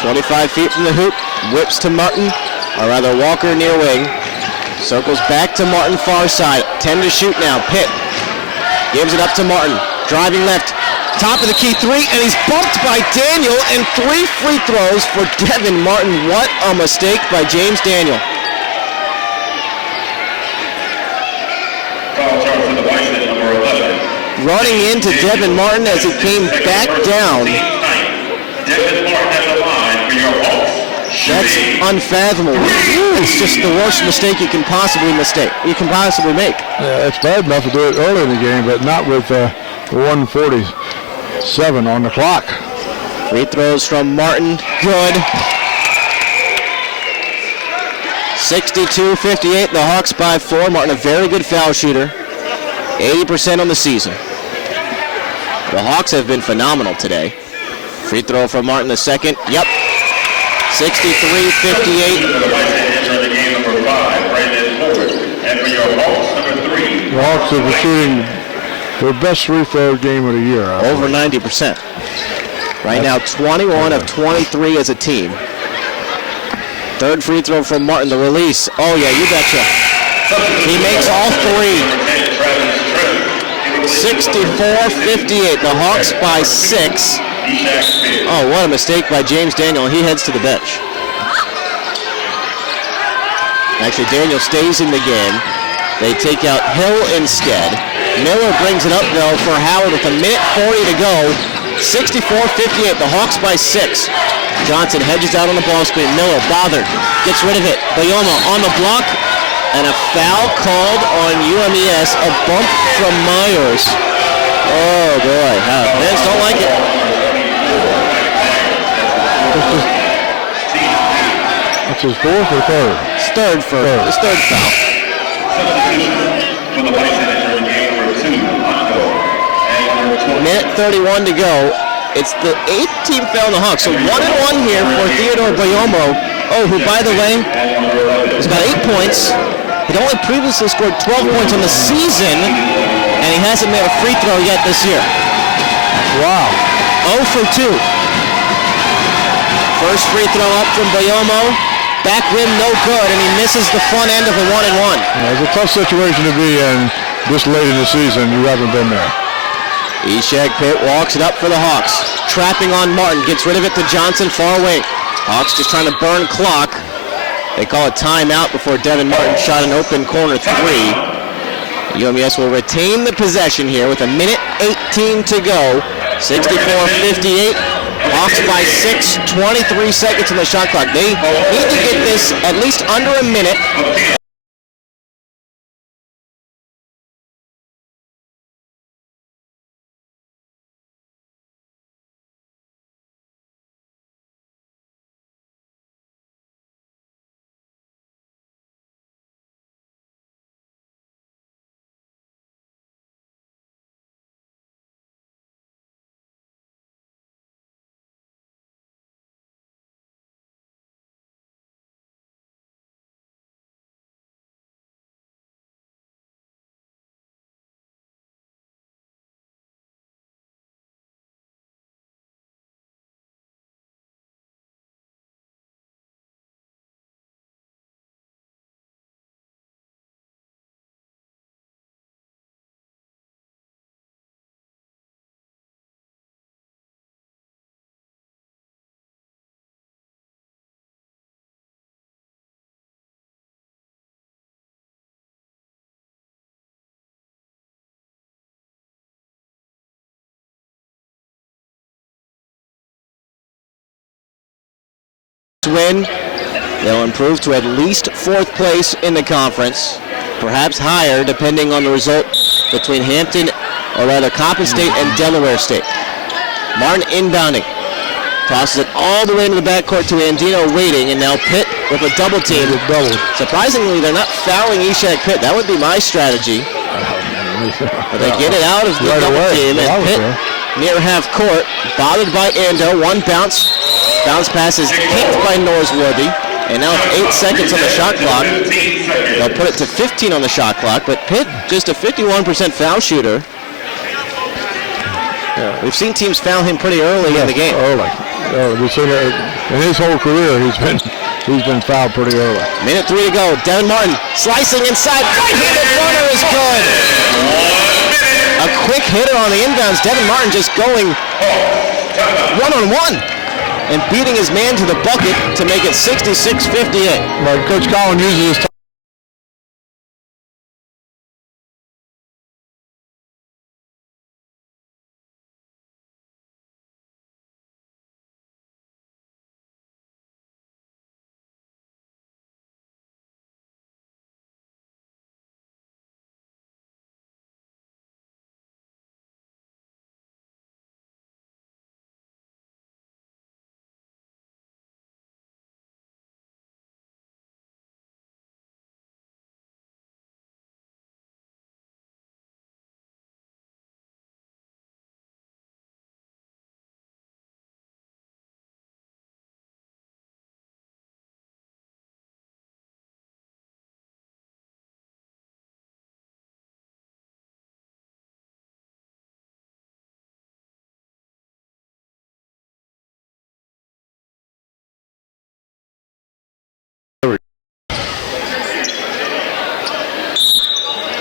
25 feet from the hoop. Whips to Martin, or rather Walker near wing. Circles back to Martin far side. 10 to shoot now. Pitt gives it up to Martin. Driving left. Top of the key 3, and he's bumped by Daniel, and 3 free throws for Devin Martin. What a mistake by James Daniel. Running into Devin Martin as he came back down. That's unfathomable. It's just the worst mistake you can possibly make. Yeah, it's bad enough to do it early in the game, but not with 1:47 on the clock. Free throws from Martin, good. 62-58, the Hawks by 4. Martin, a very good foul shooter. 80% on the season. The Hawks have been phenomenal today. Free throw from Martin the second. Yep. 63-58. The Hawks are shooting their best free-throw game of the year. Over 90%. Right now, 21 of 23 as a team. Third free throw from Martin, the release. Oh, yeah, you betcha. He makes all 3. 64-58, the Hawks by 6. Oh, what a mistake by James Daniel. He heads to the bench. Actually, Daniel stays in the game. They take out Hill instead. Miller brings it up, though, for Howard with 1:40 to go. 64-58, the Hawks by 6. Johnson hedges out on the ball screen. Miller bothered, gets rid of it. Bayoma on the block, and a foul called on UMES. A bump from Myers. Oh, boy. Fans don't like it. I It's his fourth or third? It's third foul. For the Bison entering game number 2, Otto. And Minute 31 to go. It's the 8th team foul on the Hawks. So 1-1 here for Theodore Bayomo. Oh, who, by the way, has got 8 points. He'd only previously scored 12 points on the season, and he hasn't made a free throw yet this year. Wow. 0 for 2. First free throw up from Bayomo. Back rim, no good, and he misses the front end of a 1-and-1. Yeah, it's a tough situation to be in this late in the season. You haven't been there. Hytche Pitt walks it up for the Hawks. Trapping on Martin, gets rid of it to Johnson, far away. Hawks just trying to burn clock. They call a timeout before Devin Martin shot an open corner 3. UMES will retain the possession here with a minute 18 to go. 64-58. Hawks by 6, 23 seconds on the shot clock. They need to get this at least under a minute. Win, they'll improve to at least 4th place in the conference, perhaps higher depending on the result between Hampton, or rather Coppin State and Delaware State. Martin inbounding, tosses it all the way into the backcourt to Andino waiting, and now Pitt with a double team. Surprisingly, they're not fouling Hytche Pitt. That would be my strategy. But they get it out of the double team, and Pitt near half court, bothered by Ando, one bounce. Bounce pass is kicked by Norsworthy, and now 8 seconds on the shot clock. They'll put it to 15 on the shot clock, but Pitt just a 51% foul shooter. Yeah. We've seen teams foul him pretty early in the game. We've seen it in his whole career. He's been fouled pretty early. Minute 3 to go. Devin Martin slicing inside. Right-handed runner is good. A quick hitter on the inbounds. Devin Martin just going one-on-one and beating his man to the bucket to make it 66-58. Like Coach Collin uses his time.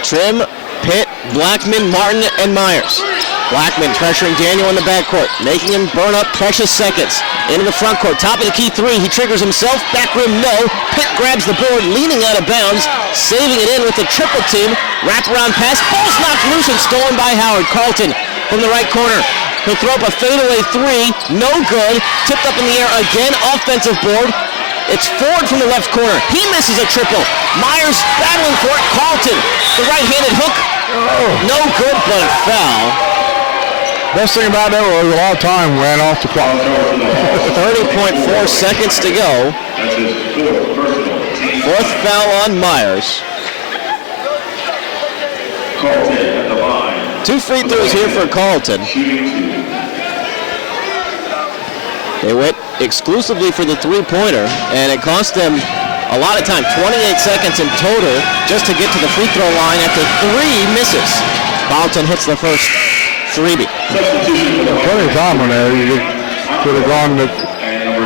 Trim, Pitt, Blackman, Martin, and Myers. Blackman pressuring Daniel in the backcourt, making him burn up precious seconds. Into the front court, top of the key 3. He triggers himself, back rim no. Pitt grabs the board, leaning out of bounds, saving it in with the triple team. Wraparound pass, ball's knocked loose and stolen by Howard. Carlton from the right corner. He'll throw up a fadeaway 3, no good. Tipped up in the air again, offensive board. It's Ford from the left corner. He misses a triple. Myers battling for it. Carlton, the right-handed hook. No good, but a foul. Best thing about that was a lot of time ran off the clock. 30.4 seconds to go. That's his Fourth foul on Myers. Carlton at the line. 2 free throws here for Carlton. They went exclusively for the three-pointer, and it cost them a lot of time, 28 seconds in total, just to get to the free throw line after 3 misses. Carlton hits the first freebie. Plenty of time on there. You could have gone to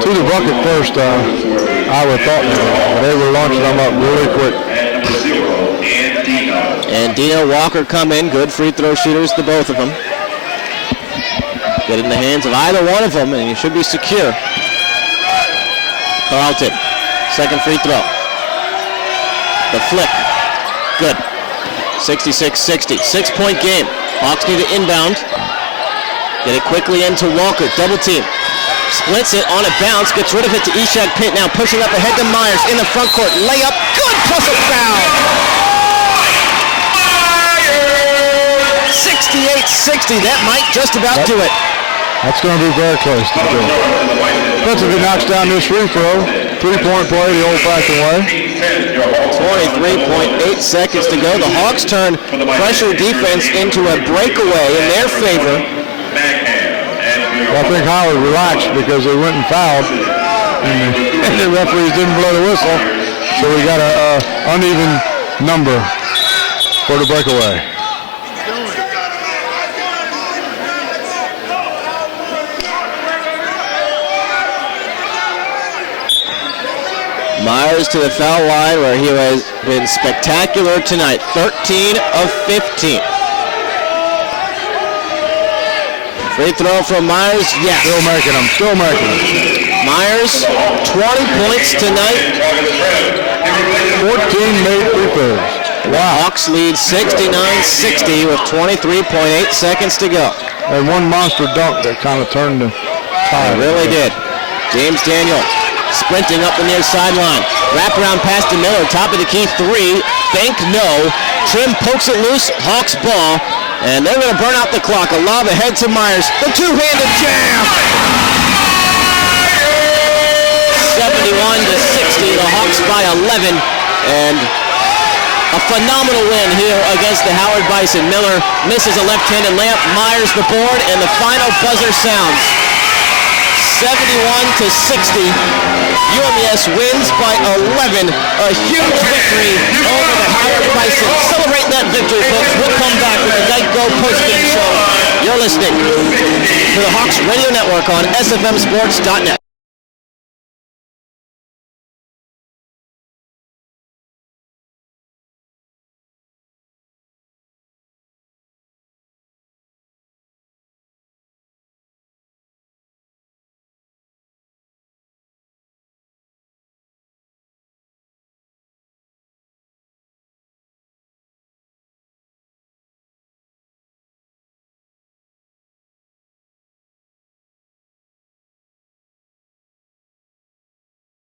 the bucket first, I would have thought. But they were launching them up really quick. And Dino Walker come in. Good free throw shooters, the both of them. Get in the hands of either one of them, and you should be secure. Carlton, second free throw. The flick, good. 66-60, 6-point game. Hawks need to inbound. Get it quickly into Walker, double team. Splits it on a bounce, gets rid of it to Ishak Pitt, now pushing up ahead to Myers in the front court. Layup, good, plus a foul. 68-60, that might just about do it. That's going to be very close to do. Defensively knocks down this free throw. 3-point play the old-fashioned way. 23.8 seconds to go. The Hawks turn pressure defense into a breakaway in their favor. I think Howard relaxed because they went and fouled, and the referees didn't blow the whistle. So we got an uneven number for the breakaway. Myers to the foul line where he has been spectacular tonight. 13 of 15. Free throw from Myers, yes. Still making them. Myers, 20 points tonight. 14 made free throws. Wow. Hawks lead 69-60 with 23.8 seconds to go. And one monster dunk that kind of turned the tide. It really did. James Daniel sprinting up the near sideline. Wraparound pass to Miller. Top of the key three. Bank no. Trim pokes it loose. Hawks ball. And they're going to burn out the clock. A lob ahead to Myers. The two-handed jam. 71-60. The Hawks by 11. And a phenomenal win here against the Howard Bison. Miller misses a left-handed layup. Myers the board. And the final buzzer sounds. 71-60. UMES wins by 11. A huge victory over the Howard Bison. Celebrate that victory, folks. We'll come back with the Night Go postgame show. You're listening to the Hawks Radio Network on sfmsports.net.